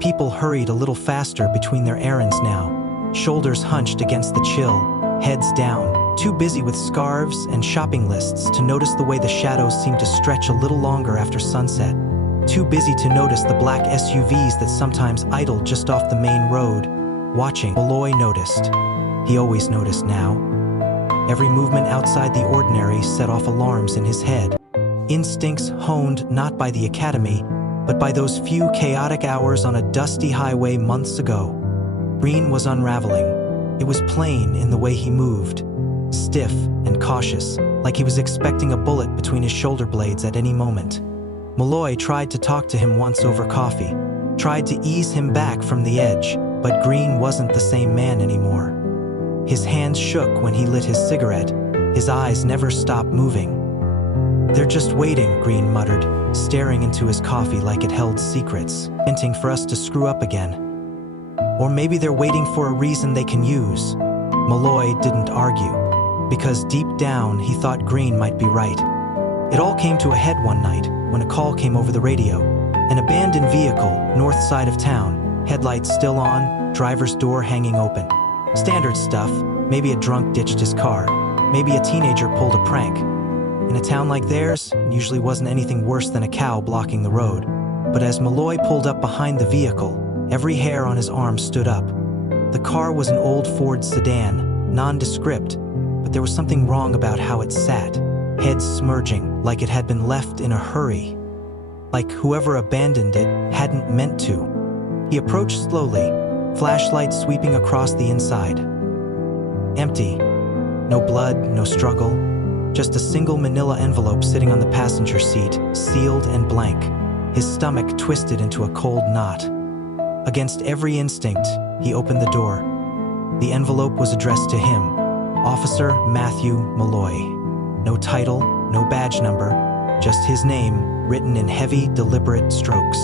People hurried a little faster between their errands now, shoulders hunched against the chill, heads down, too busy with scarves and shopping lists to notice the way the shadows seemed to stretch a little longer after sunset, too busy to notice the black SUVs that sometimes idled just off the main road. Watching, Malloy noticed. He always noticed now. Every movement outside the ordinary set off alarms in his head. Instincts honed not by the academy, but by those few chaotic hours on a dusty highway months ago. Green was unraveling. It was plain in the way he moved, stiff and cautious, like he was expecting a bullet between his shoulder blades at any moment. Malloy tried to talk to him once over coffee, tried to ease him back from the edge, but Green wasn't the same man anymore. His hands shook when he lit his cigarette. His eyes never stopped moving. "They're just waiting," Green muttered, staring into his coffee like it held secrets, hinting for us to screw up again. Or maybe they're waiting for a reason they can use. Malloy didn't argue, because deep down he thought Green might be right. It all came to a head one night when a call came over the radio. An abandoned vehicle, north side of town, headlights still on, driver's door hanging open. Standard stuff. Maybe a drunk ditched his car. Maybe a teenager pulled a prank. In a town like theirs, it usually wasn't anything worse than a cow blocking the road. But as Malloy pulled up behind the vehicle, every hair on his arm stood up. The car was an old Ford sedan, nondescript, but there was something wrong about how it sat, head smirching like it had been left in a hurry, like whoever abandoned it hadn't meant to. He approached slowly, flashlight sweeping across the inside. Empty. No blood, no struggle, just a single manila envelope sitting on the passenger seat, sealed and blank, his stomach twisted into a cold knot. Against every instinct, he opened the door. The envelope was addressed to him, Officer Matthew Malloy. No title, no badge number, just his name written in heavy, deliberate strokes.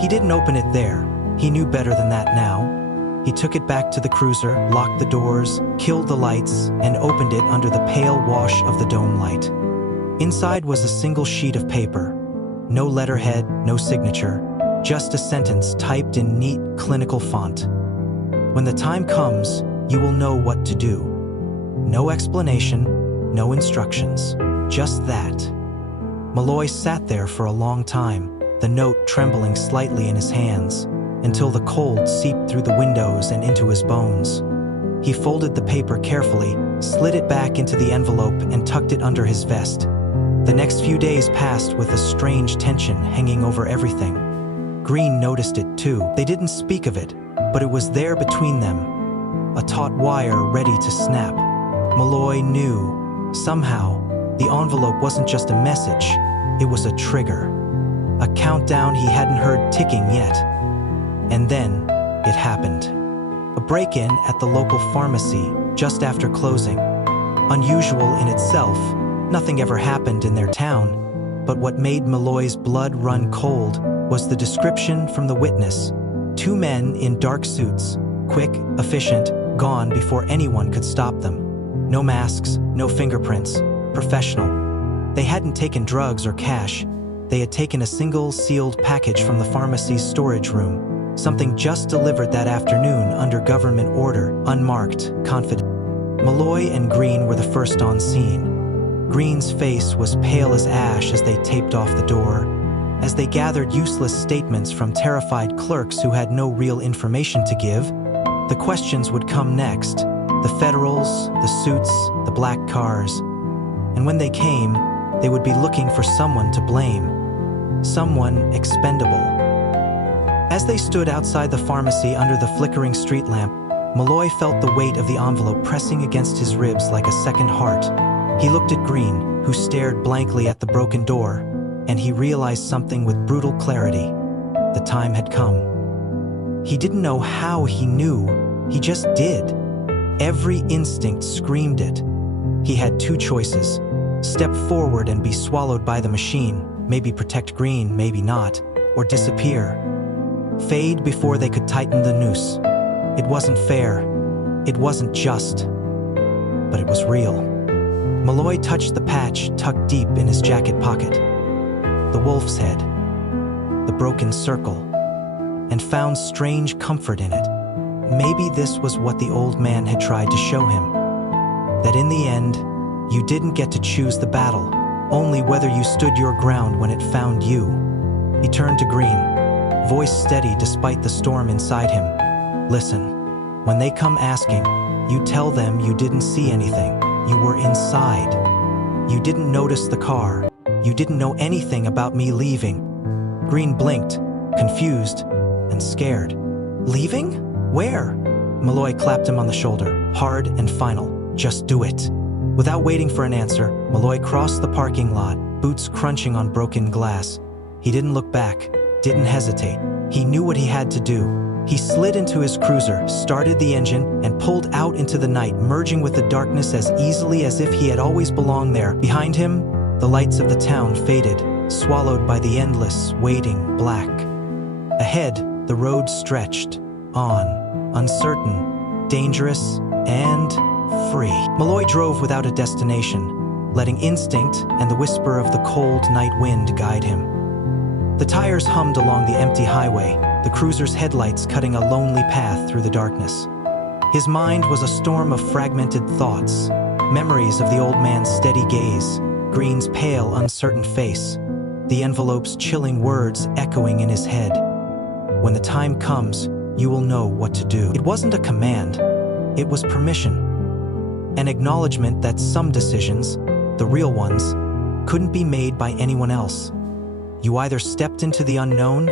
He didn't open it there. He knew better than that now. He took it back to the cruiser, locked the doors, killed the lights, and opened it under the pale wash of the dome light. Inside was a single sheet of paper. No letterhead, no signature, just a sentence typed in neat, clinical font. When the time comes, you will know what to do. No explanation, no instructions, just that. Malloy sat there for a long time, the note trembling slightly in his hands, until the cold seeped through the windows and into his bones. He folded the paper carefully, slid it back into the envelope, and tucked it under his vest. The next few days passed with a strange tension hanging over everything. Green noticed it too. They didn't speak of it, but it was there between them, a taut wire ready to snap. Malloy knew, somehow, the envelope wasn't just a message, it was a trigger. A countdown he hadn't heard ticking yet. And then, it happened. A break-in at the local pharmacy just after closing. Unusual in itself, nothing ever happened in their town, but what made Malloy's blood run cold was the description from the witness. 2 men in dark suits, quick, efficient, gone before anyone could stop them. No masks, no fingerprints, professional. They hadn't taken drugs or cash. They had taken a single sealed package from the pharmacy's storage room. Something just delivered that afternoon under government order, unmarked, confidential. Malloy and Green were the first on scene. Green's face was pale as ash as they taped off the door, as they gathered useless statements from terrified clerks who had no real information to give. The questions would come next, the Federals, the suits, the black cars. And when they came, they would be looking for someone to blame, someone expendable. As they stood outside the pharmacy under the flickering street lamp, Malloy felt the weight of the envelope pressing against his ribs like a second heart. He looked at Green, who stared blankly at the broken door, and he realized something with brutal clarity. The time had come. He didn't know how he knew, he just did. Every instinct screamed it. He had 2 choices. Step forward and be swallowed by the machine, maybe protect Green, maybe not, or disappear. Fade before they could tighten the noose. It wasn't fair. It wasn't just. But it was real. Malloy touched the patch tucked deep in his jacket pocket. The wolf's head. The broken circle. And found strange comfort in it. Maybe this was what the old man had tried to show him. That in the end, you didn't get to choose the battle, only whether you stood your ground when it found you. He turned to Green, voice steady despite the storm inside him. Listen, when they come asking, you tell them you didn't see anything. You were inside. You didn't notice the car. You didn't know anything about me leaving. Green blinked, confused and scared. Leaving? Where? Malloy clapped him on the shoulder, hard and final. Just do it. Without waiting for an answer, Malloy crossed the parking lot, boots crunching on broken glass. He didn't look back, didn't hesitate. He knew what he had to do. He slid into his cruiser, started the engine, and pulled out into the night, merging with the darkness as easily as if he had always belonged there. Behind him, the lights of the town faded, swallowed by the endless, waiting black. Ahead, the road stretched, on, uncertain, dangerous, and free. Malloy drove without a destination, letting instinct and the whisper of the cold night wind guide him. The tires hummed along the empty highway, the cruiser's headlights cutting a lonely path through the darkness. His mind was a storm of fragmented thoughts, memories of the old man's steady gaze, Green's pale, uncertain face, the envelope's chilling words echoing in his head. When the time comes, you will know what to do. It wasn't a command, it was permission. An acknowledgement that some decisions, the real ones, couldn't be made by anyone else. You either stepped into the unknown,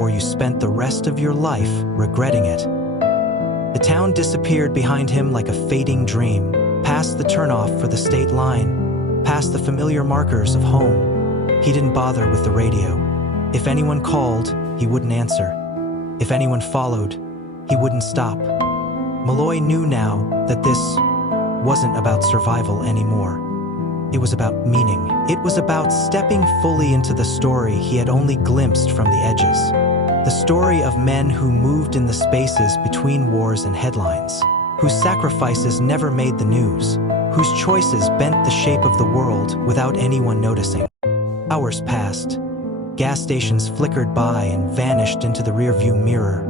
or you spent the rest of your life regretting it. The town disappeared behind him like a fading dream, past the turnoff for the state line, past the familiar markers of home. He didn't bother with the radio. If anyone called, he wouldn't answer. If anyone followed, he wouldn't stop. Malloy knew now that this wasn't about survival anymore. It was about meaning. It was about stepping fully into the story he had only glimpsed from the edges. The story of men who moved in the spaces between wars and headlines, whose sacrifices never made the news, whose choices bent the shape of the world without anyone noticing. Hours passed. Gas stations flickered by and vanished into the rearview mirror.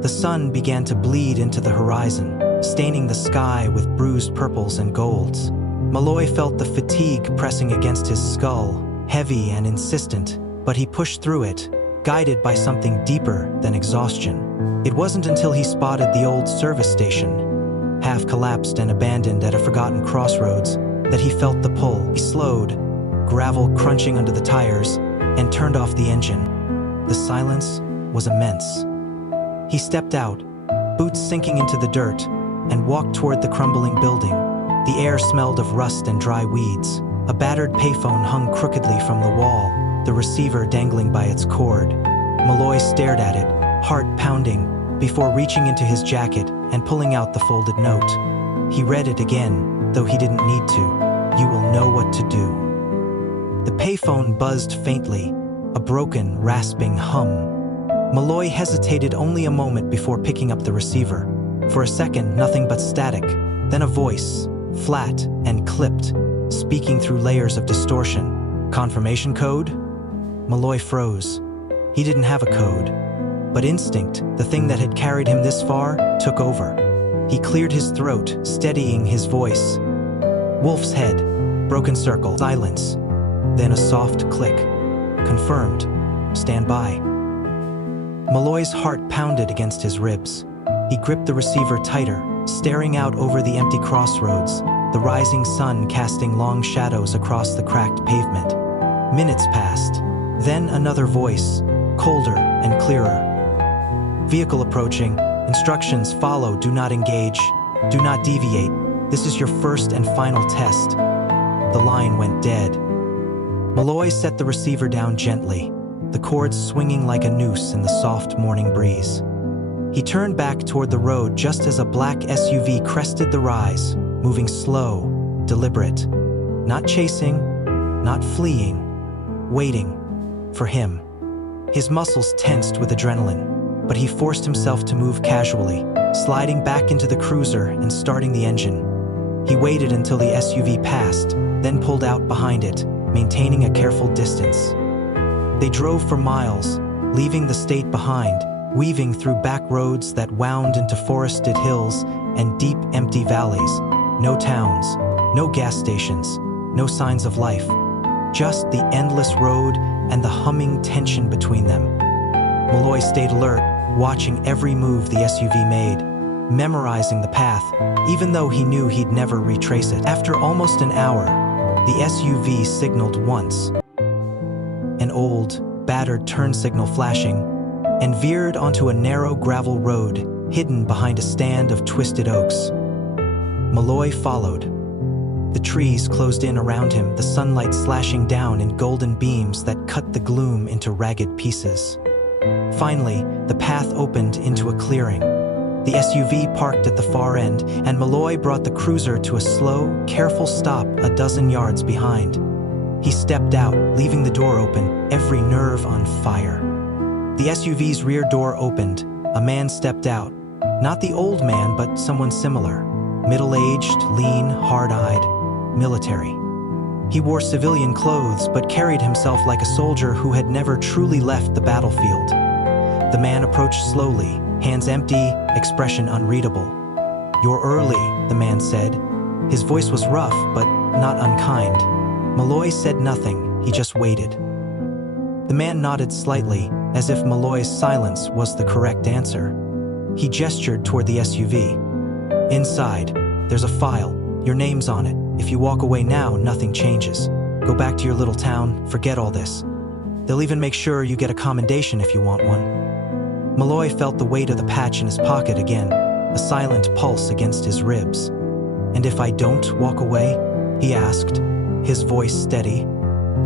The sun began to bleed into the horizon, staining the sky with bruised purples and golds. Malloy felt the fatigue pressing against his skull, heavy and insistent, but he pushed through it, guided by something deeper than exhaustion. It wasn't until he spotted the old service station, half collapsed and abandoned at a forgotten crossroads, that he felt the pull. He slowed, gravel crunching under the tires, and turned off the engine. The silence was immense. He stepped out, boots sinking into the dirt, and walked toward the crumbling building. The air smelled of rust and dry weeds. A battered payphone hung crookedly from the wall, the receiver dangling by its cord. Malloy stared at it, heart pounding, before reaching into his jacket and pulling out the folded note. He read it again, though he didn't need to. "You will know what to do." The payphone buzzed faintly, a broken, rasping hum. Malloy hesitated only a moment before picking up the receiver. For a second, nothing but static, then a voice, flat and clipped, speaking through layers of distortion. "Confirmation code?" Malloy froze. He didn't have a code, but instinct, the thing that had carried him this far, took over. He cleared his throat, steadying his voice. "Wolf's Head, broken circle, silence." Then a soft click. "Confirmed. Stand by." Malloy's heart pounded against his ribs. He gripped the receiver tighter, staring out over the empty crossroads, the rising sun casting long shadows across the cracked pavement. Minutes passed. Then another voice, colder and clearer. "Vehicle approaching. Instructions follow. Do not engage. Do not deviate. This is your first and final test." The line went dead. Malloy set the receiver down gently, the cords swinging like a noose in the soft morning breeze. He turned back toward the road just as a black SUV crested the rise, moving slow, deliberate. Not chasing, not fleeing, waiting for him. His muscles tensed with adrenaline, but he forced himself to move casually, sliding back into the cruiser and starting the engine. He waited until the SUV passed, then pulled out behind it, maintaining a careful distance. They drove for miles, leaving the state behind, weaving through back roads that wound into forested hills and deep, empty valleys. No towns, no gas stations, no signs of life. Just the endless road and the humming tension between them. Malloy stayed alert, watching every move the SUV made, memorizing the path, even though he knew he'd never retrace it. After almost an hour, the SUV signaled once, an old, battered turn signal flashing, and veered onto a narrow gravel road hidden behind a stand of twisted oaks. Malloy followed. The trees closed in around him, the sunlight slashing down in golden beams that cut the gloom into ragged pieces. Finally, the path opened into a clearing. The SUV parked at the far end, and Malloy brought the cruiser to a slow, careful stop a dozen yards behind. He stepped out, leaving the door open, every nerve on fire. The SUV's rear door opened. A man stepped out. Not the old man, but someone similar. Middle-aged, lean, hard-eyed, military. He wore civilian clothes, but carried himself like a soldier who had never truly left the battlefield. The man approached slowly, hands empty, expression unreadable. "You're early," the man said. His voice was rough, but not unkind. Malloy said nothing, he just waited. The man nodded slightly, as if Malloy's silence was the correct answer. He gestured toward the SUV. "Inside, there's a file. Your name's on it. If you walk away now, nothing changes. Go back to your little town, forget all this. They'll even make sure you get a commendation if you want one." Malloy felt the weight of the patch in his pocket again, a silent pulse against his ribs. "And if I don't walk away?" he asked, his voice steady.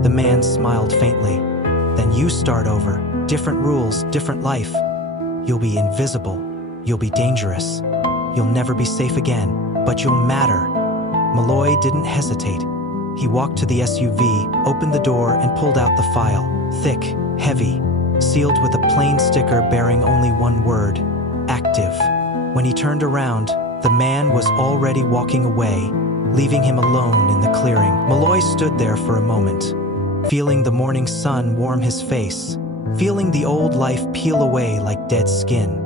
The man smiled faintly. "Then you start over. Different rules, different life. You'll be invisible. You'll be dangerous. You'll never be safe again, but you'll matter." Malloy didn't hesitate. He walked to the SUV, opened the door, and pulled out the file. Thick, heavy, sealed with a plain sticker bearing only one word: active. When he turned around, the man was already walking away, leaving him alone in the clearing. Malloy stood there for a moment, feeling the morning sun warm his face, feeling the old life peel away like dead skin.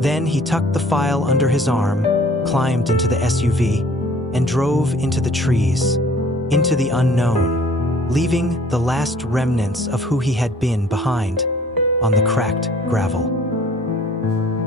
Then he tucked the file under his arm, climbed into the SUV, and drove into the trees, into the unknown, leaving the last remnants of who he had been behind on the cracked gravel.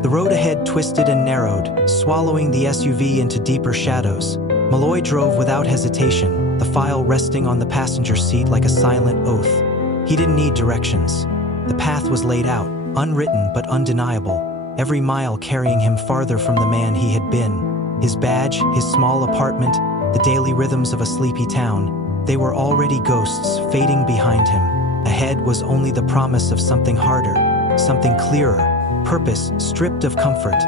The road ahead twisted and narrowed, swallowing the SUV into deeper shadows. Malloy drove without hesitation, the file resting on the passenger seat like a silent oath. He didn't need directions. The path was laid out, unwritten but undeniable, every mile carrying him farther from the man he had been. His badge, his small apartment, the daily rhythms of a sleepy town, they were already ghosts fading behind him. Ahead was only the promise of something harder, something clearer, purpose stripped of comfort.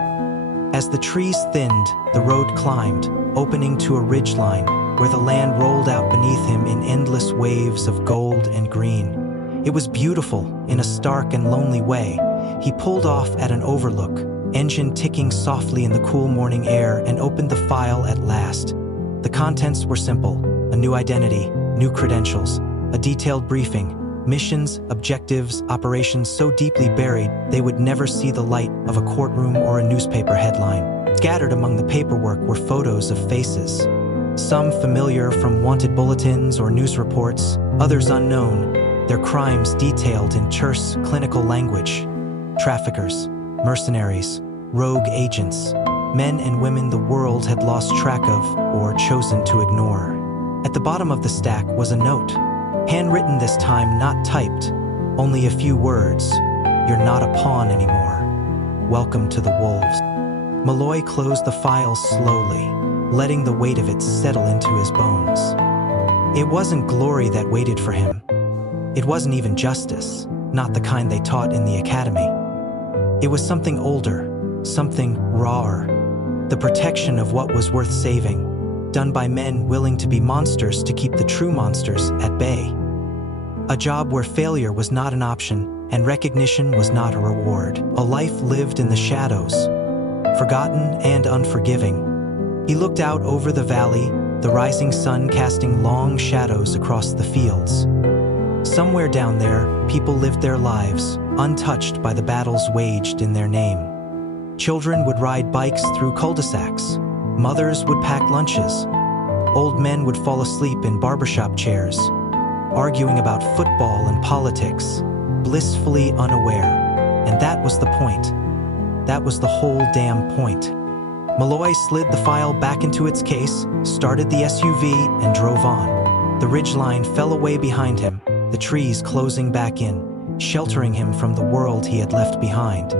As the trees thinned, the road climbed, opening to a ridgeline where the land rolled out beneath him in endless waves of gold and green. It was beautiful in a stark and lonely way. He pulled off at an overlook, engine ticking softly in the cool morning air, and opened the file at last. The contents were simple: a new identity, new credentials, a detailed briefing, missions, objectives, operations so deeply buried they would never see the light of a courtroom or a newspaper headline. Scattered among the paperwork were photos of faces, some familiar from wanted bulletins or news reports, others unknown, their crimes detailed in terse, clinical language. Traffickers, mercenaries, rogue agents, men and women the world had lost track of or chosen to ignore. At the bottom of the stack was a note, handwritten this time, not typed, only a few words: "You're not a pawn anymore. Welcome to the wolves." Malloy closed the file slowly, letting the weight of it settle into his bones. It wasn't glory that waited for him. It wasn't even justice, not the kind they taught in the academy. It was something older, something rawer, the protection of what was worth saving, done by men willing to be monsters to keep the true monsters at bay. A job where failure was not an option and recognition was not a reward. A life lived in the shadows, forgotten and unforgiving. He looked out over the valley, the rising sun casting long shadows across the fields. Somewhere down there, people lived their lives, untouched by the battles waged in their name. Children would ride bikes through cul-de-sacs. Mothers would pack lunches. Old men would fall asleep in barbershop chairs, arguing about football and politics, blissfully unaware. And that was the point. That was the whole damn point. Malloy slid the file back into its case, started the SUV, and drove on. The ridgeline fell away behind him, the trees closing back in, sheltering him from the world he had left behind.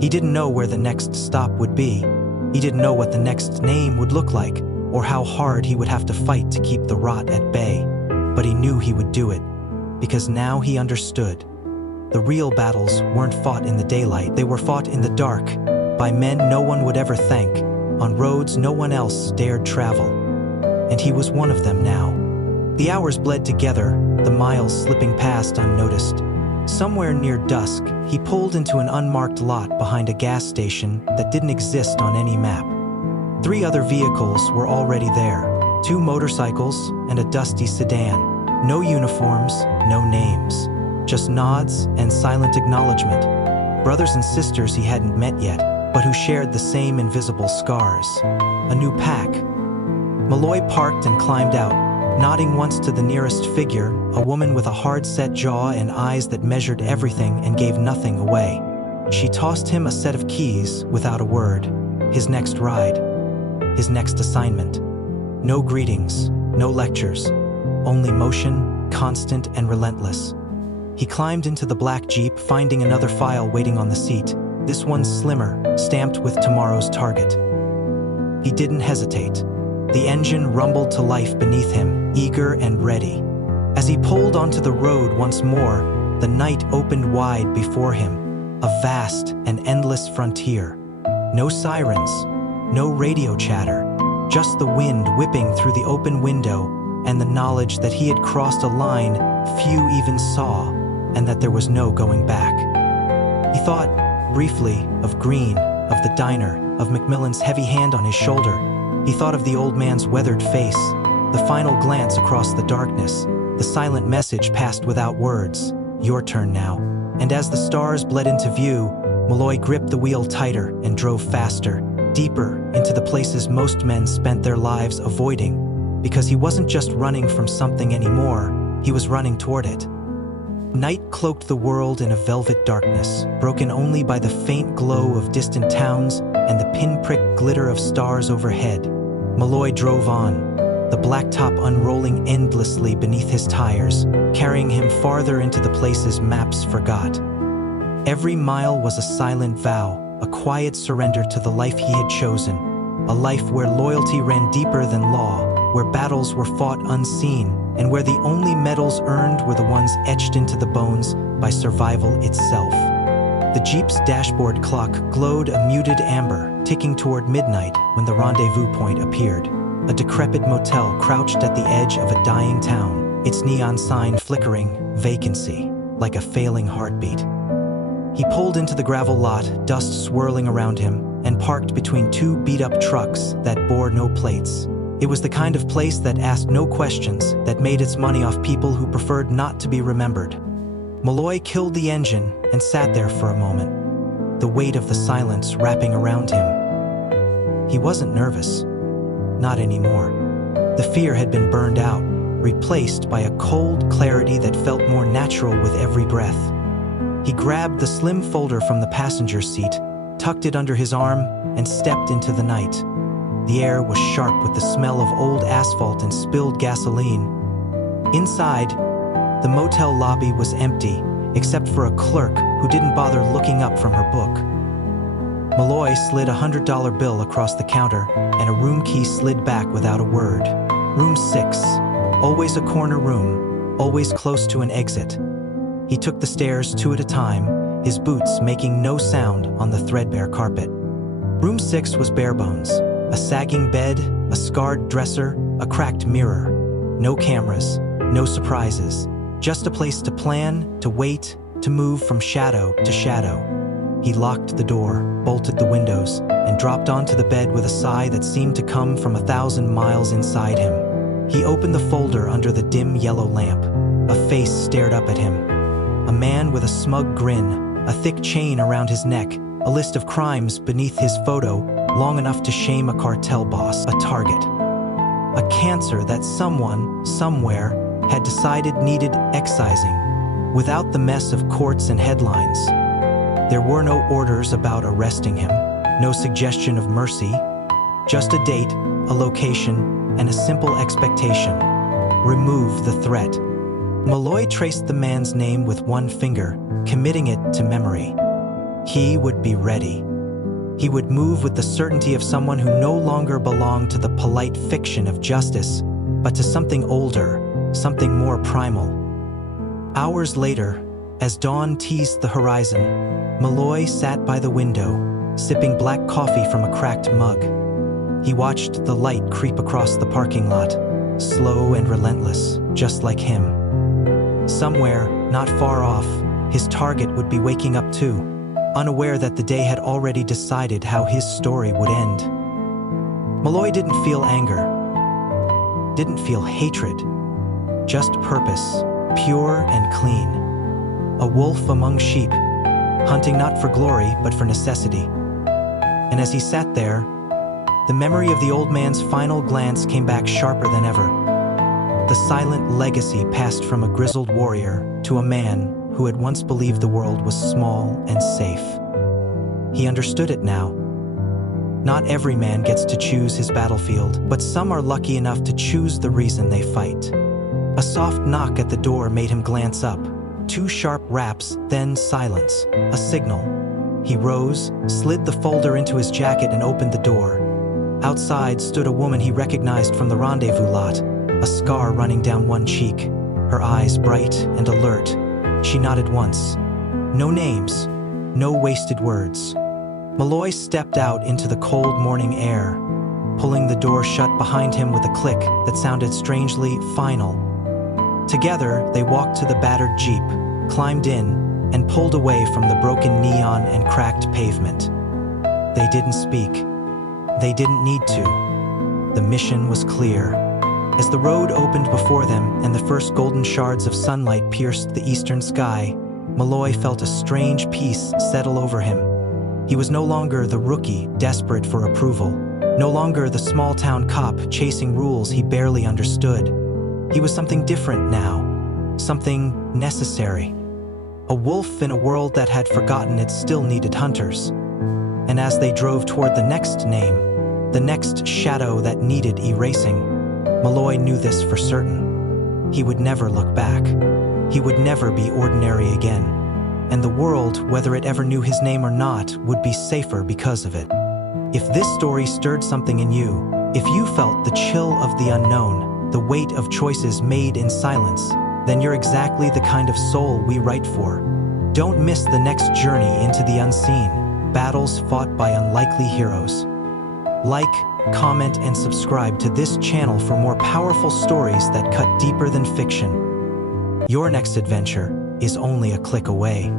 He didn't know where the next stop would be. He didn't know what the next name would look like, or how hard he would have to fight to keep the rot at bay. But he knew he would do it, because now he understood. The real battles weren't fought in the daylight, they were fought in the dark, by men no one would ever thank, on roads no one else dared travel. And he was one of them now. The hours bled together, the miles slipping past unnoticed. Somewhere near dusk, he pulled into an unmarked lot behind a gas station that didn't exist on any map. 3 other vehicles were already there, 2 motorcycles and a dusty sedan. No uniforms, no names, just nods and silent acknowledgement. Brothers and sisters he hadn't met yet, but who shared the same invisible scars. A new pack. Malloy parked and climbed out, nodding once to the nearest figure, a woman with a hard-set jaw and eyes that measured everything and gave nothing away. She tossed him a set of keys without a word. His next ride. His next assignment. No greetings, no lectures, only motion, constant and relentless. He climbed into the black Jeep, finding another file waiting on the seat, this one slimmer, stamped with tomorrow's target. He didn't hesitate. The engine rumbled to life beneath him, eager and ready. As he pulled onto the road once more, the night opened wide before him, a vast and endless frontier. No sirens, No radio chatter, just the wind whipping through the open window and the knowledge that he had crossed a line few even saw and that there was no going back. He thought, briefly, of Green, of the diner, of Macmillan's heavy hand on his shoulder. He thought of the old man's weathered face, the final glance across the darkness, the silent message passed without words, "Your turn now." And as the stars bled into view, Malloy gripped the wheel tighter and drove faster, deeper into the places most men spent their lives avoiding, because he wasn't just running from something anymore, he was running toward it. Night cloaked the world in a velvet darkness, broken only by the faint glow of distant towns and the pinprick glitter of stars overhead. Malloy drove on, the blacktop unrolling endlessly beneath his tires, carrying him farther into the places maps forgot. Every mile was a silent vow, a quiet surrender to the life he had chosen, a life where loyalty ran deeper than law, where battles were fought unseen, and where the only medals earned were the ones etched into the bones by survival itself. The Jeep's dashboard clock glowed a muted amber, ticking toward midnight when the rendezvous point appeared. A decrepit motel crouched at the edge of a dying town, its neon sign flickering, vacancy, like a failing heartbeat. He pulled into the gravel lot, dust swirling around him, and parked between two beat-up trucks that bore no plates. It was the kind of place that asked no questions, that made its money off people who preferred not to be remembered. Malloy killed the engine and sat there for a moment, the weight of the silence wrapping around him. He wasn't nervous. Not anymore. The fear had been burned out, replaced by a cold clarity that felt more natural with every breath. He grabbed the slim folder from the passenger seat, tucked it under his arm, and stepped into the night. The air was sharp with the smell of old asphalt and spilled gasoline. Inside, the motel lobby was empty, except for a clerk who didn't bother looking up from her book. Malloy slid a $100 bill across the counter, and a room key slid back without a word. Room 6, always a corner room, always close to an exit. He took the stairs 2 at a time, his boots making no sound on the threadbare carpet. Room 6 was bare bones. A sagging bed, a scarred dresser, a cracked mirror. No cameras, no surprises. Just a place to plan, to wait, to move from shadow to shadow. He locked the door, bolted the windows, and dropped onto the bed with a sigh that seemed to come from 1,000 miles inside him. He opened the folder under the dim yellow lamp. A face stared up at him. A man with a smug grin, a thick chain around his neck, a list of crimes beneath his photo, long enough to shame a cartel boss, a target. A cancer that someone, somewhere, had decided needed excising, without the mess of courts and headlines. There were no orders about arresting him, no suggestion of mercy, just a date, a location, and a simple expectation. Remove the threat. Malloy traced the man's name with one finger, committing it to memory. He would be ready. He would move with the certainty of someone who no longer belonged to the polite fiction of justice, but to something older, something more primal. Hours later, as dawn teased the horizon, Malloy sat by the window, sipping black coffee from a cracked mug. He watched the light creep across the parking lot, slow and relentless, just like him. Somewhere, not far off, his target would be waking up too, unaware that the day had already decided how his story would end. Malloy didn't feel anger, didn't feel hatred, just purpose, pure and clean. A wolf among sheep, hunting not for glory but for necessity. And as he sat there, the memory of the old man's final glance came back sharper than ever. The silent legacy passed from a grizzled warrior to a man who had once believed the world was small and safe. He understood it now. Not every man gets to choose his battlefield, but some are lucky enough to choose the reason they fight. A soft knock at the door made him glance up. 2 sharp raps, then silence, a signal. He rose, slid the folder into his jacket and opened the door. Outside stood a woman he recognized from the rendezvous lot, a scar running down one cheek, her eyes bright and alert. She nodded once. No names, no wasted words. Malloy stepped out into the cold morning air, pulling the door shut behind him with a click that sounded strangely final. Together, they walked to the battered jeep, climbed in, and pulled away from the broken neon and cracked pavement. They didn't speak. They didn't need to. The mission was clear. As the road opened before them and the first golden shards of sunlight pierced the eastern sky, Malloy felt a strange peace settle over him. He was no longer the rookie desperate for approval, no longer the small-town cop chasing rules he barely understood. He was something different now, something necessary. A wolf in a world that had forgotten it still needed hunters. And as they drove toward the next name, the next shadow that needed erasing, Malloy knew this for certain. He would never look back. He would never be ordinary again. And the world, whether it ever knew his name or not, would be safer because of it. If this story stirred something in you, if you felt the chill of the unknown, the weight of choices made in silence, then you're exactly the kind of soul we write for. Don't miss the next journey into the unseen, battles fought by unlikely heroes. Like, comment, and subscribe to this channel for more powerful stories that cut deeper than fiction. Your next adventure is only a click away.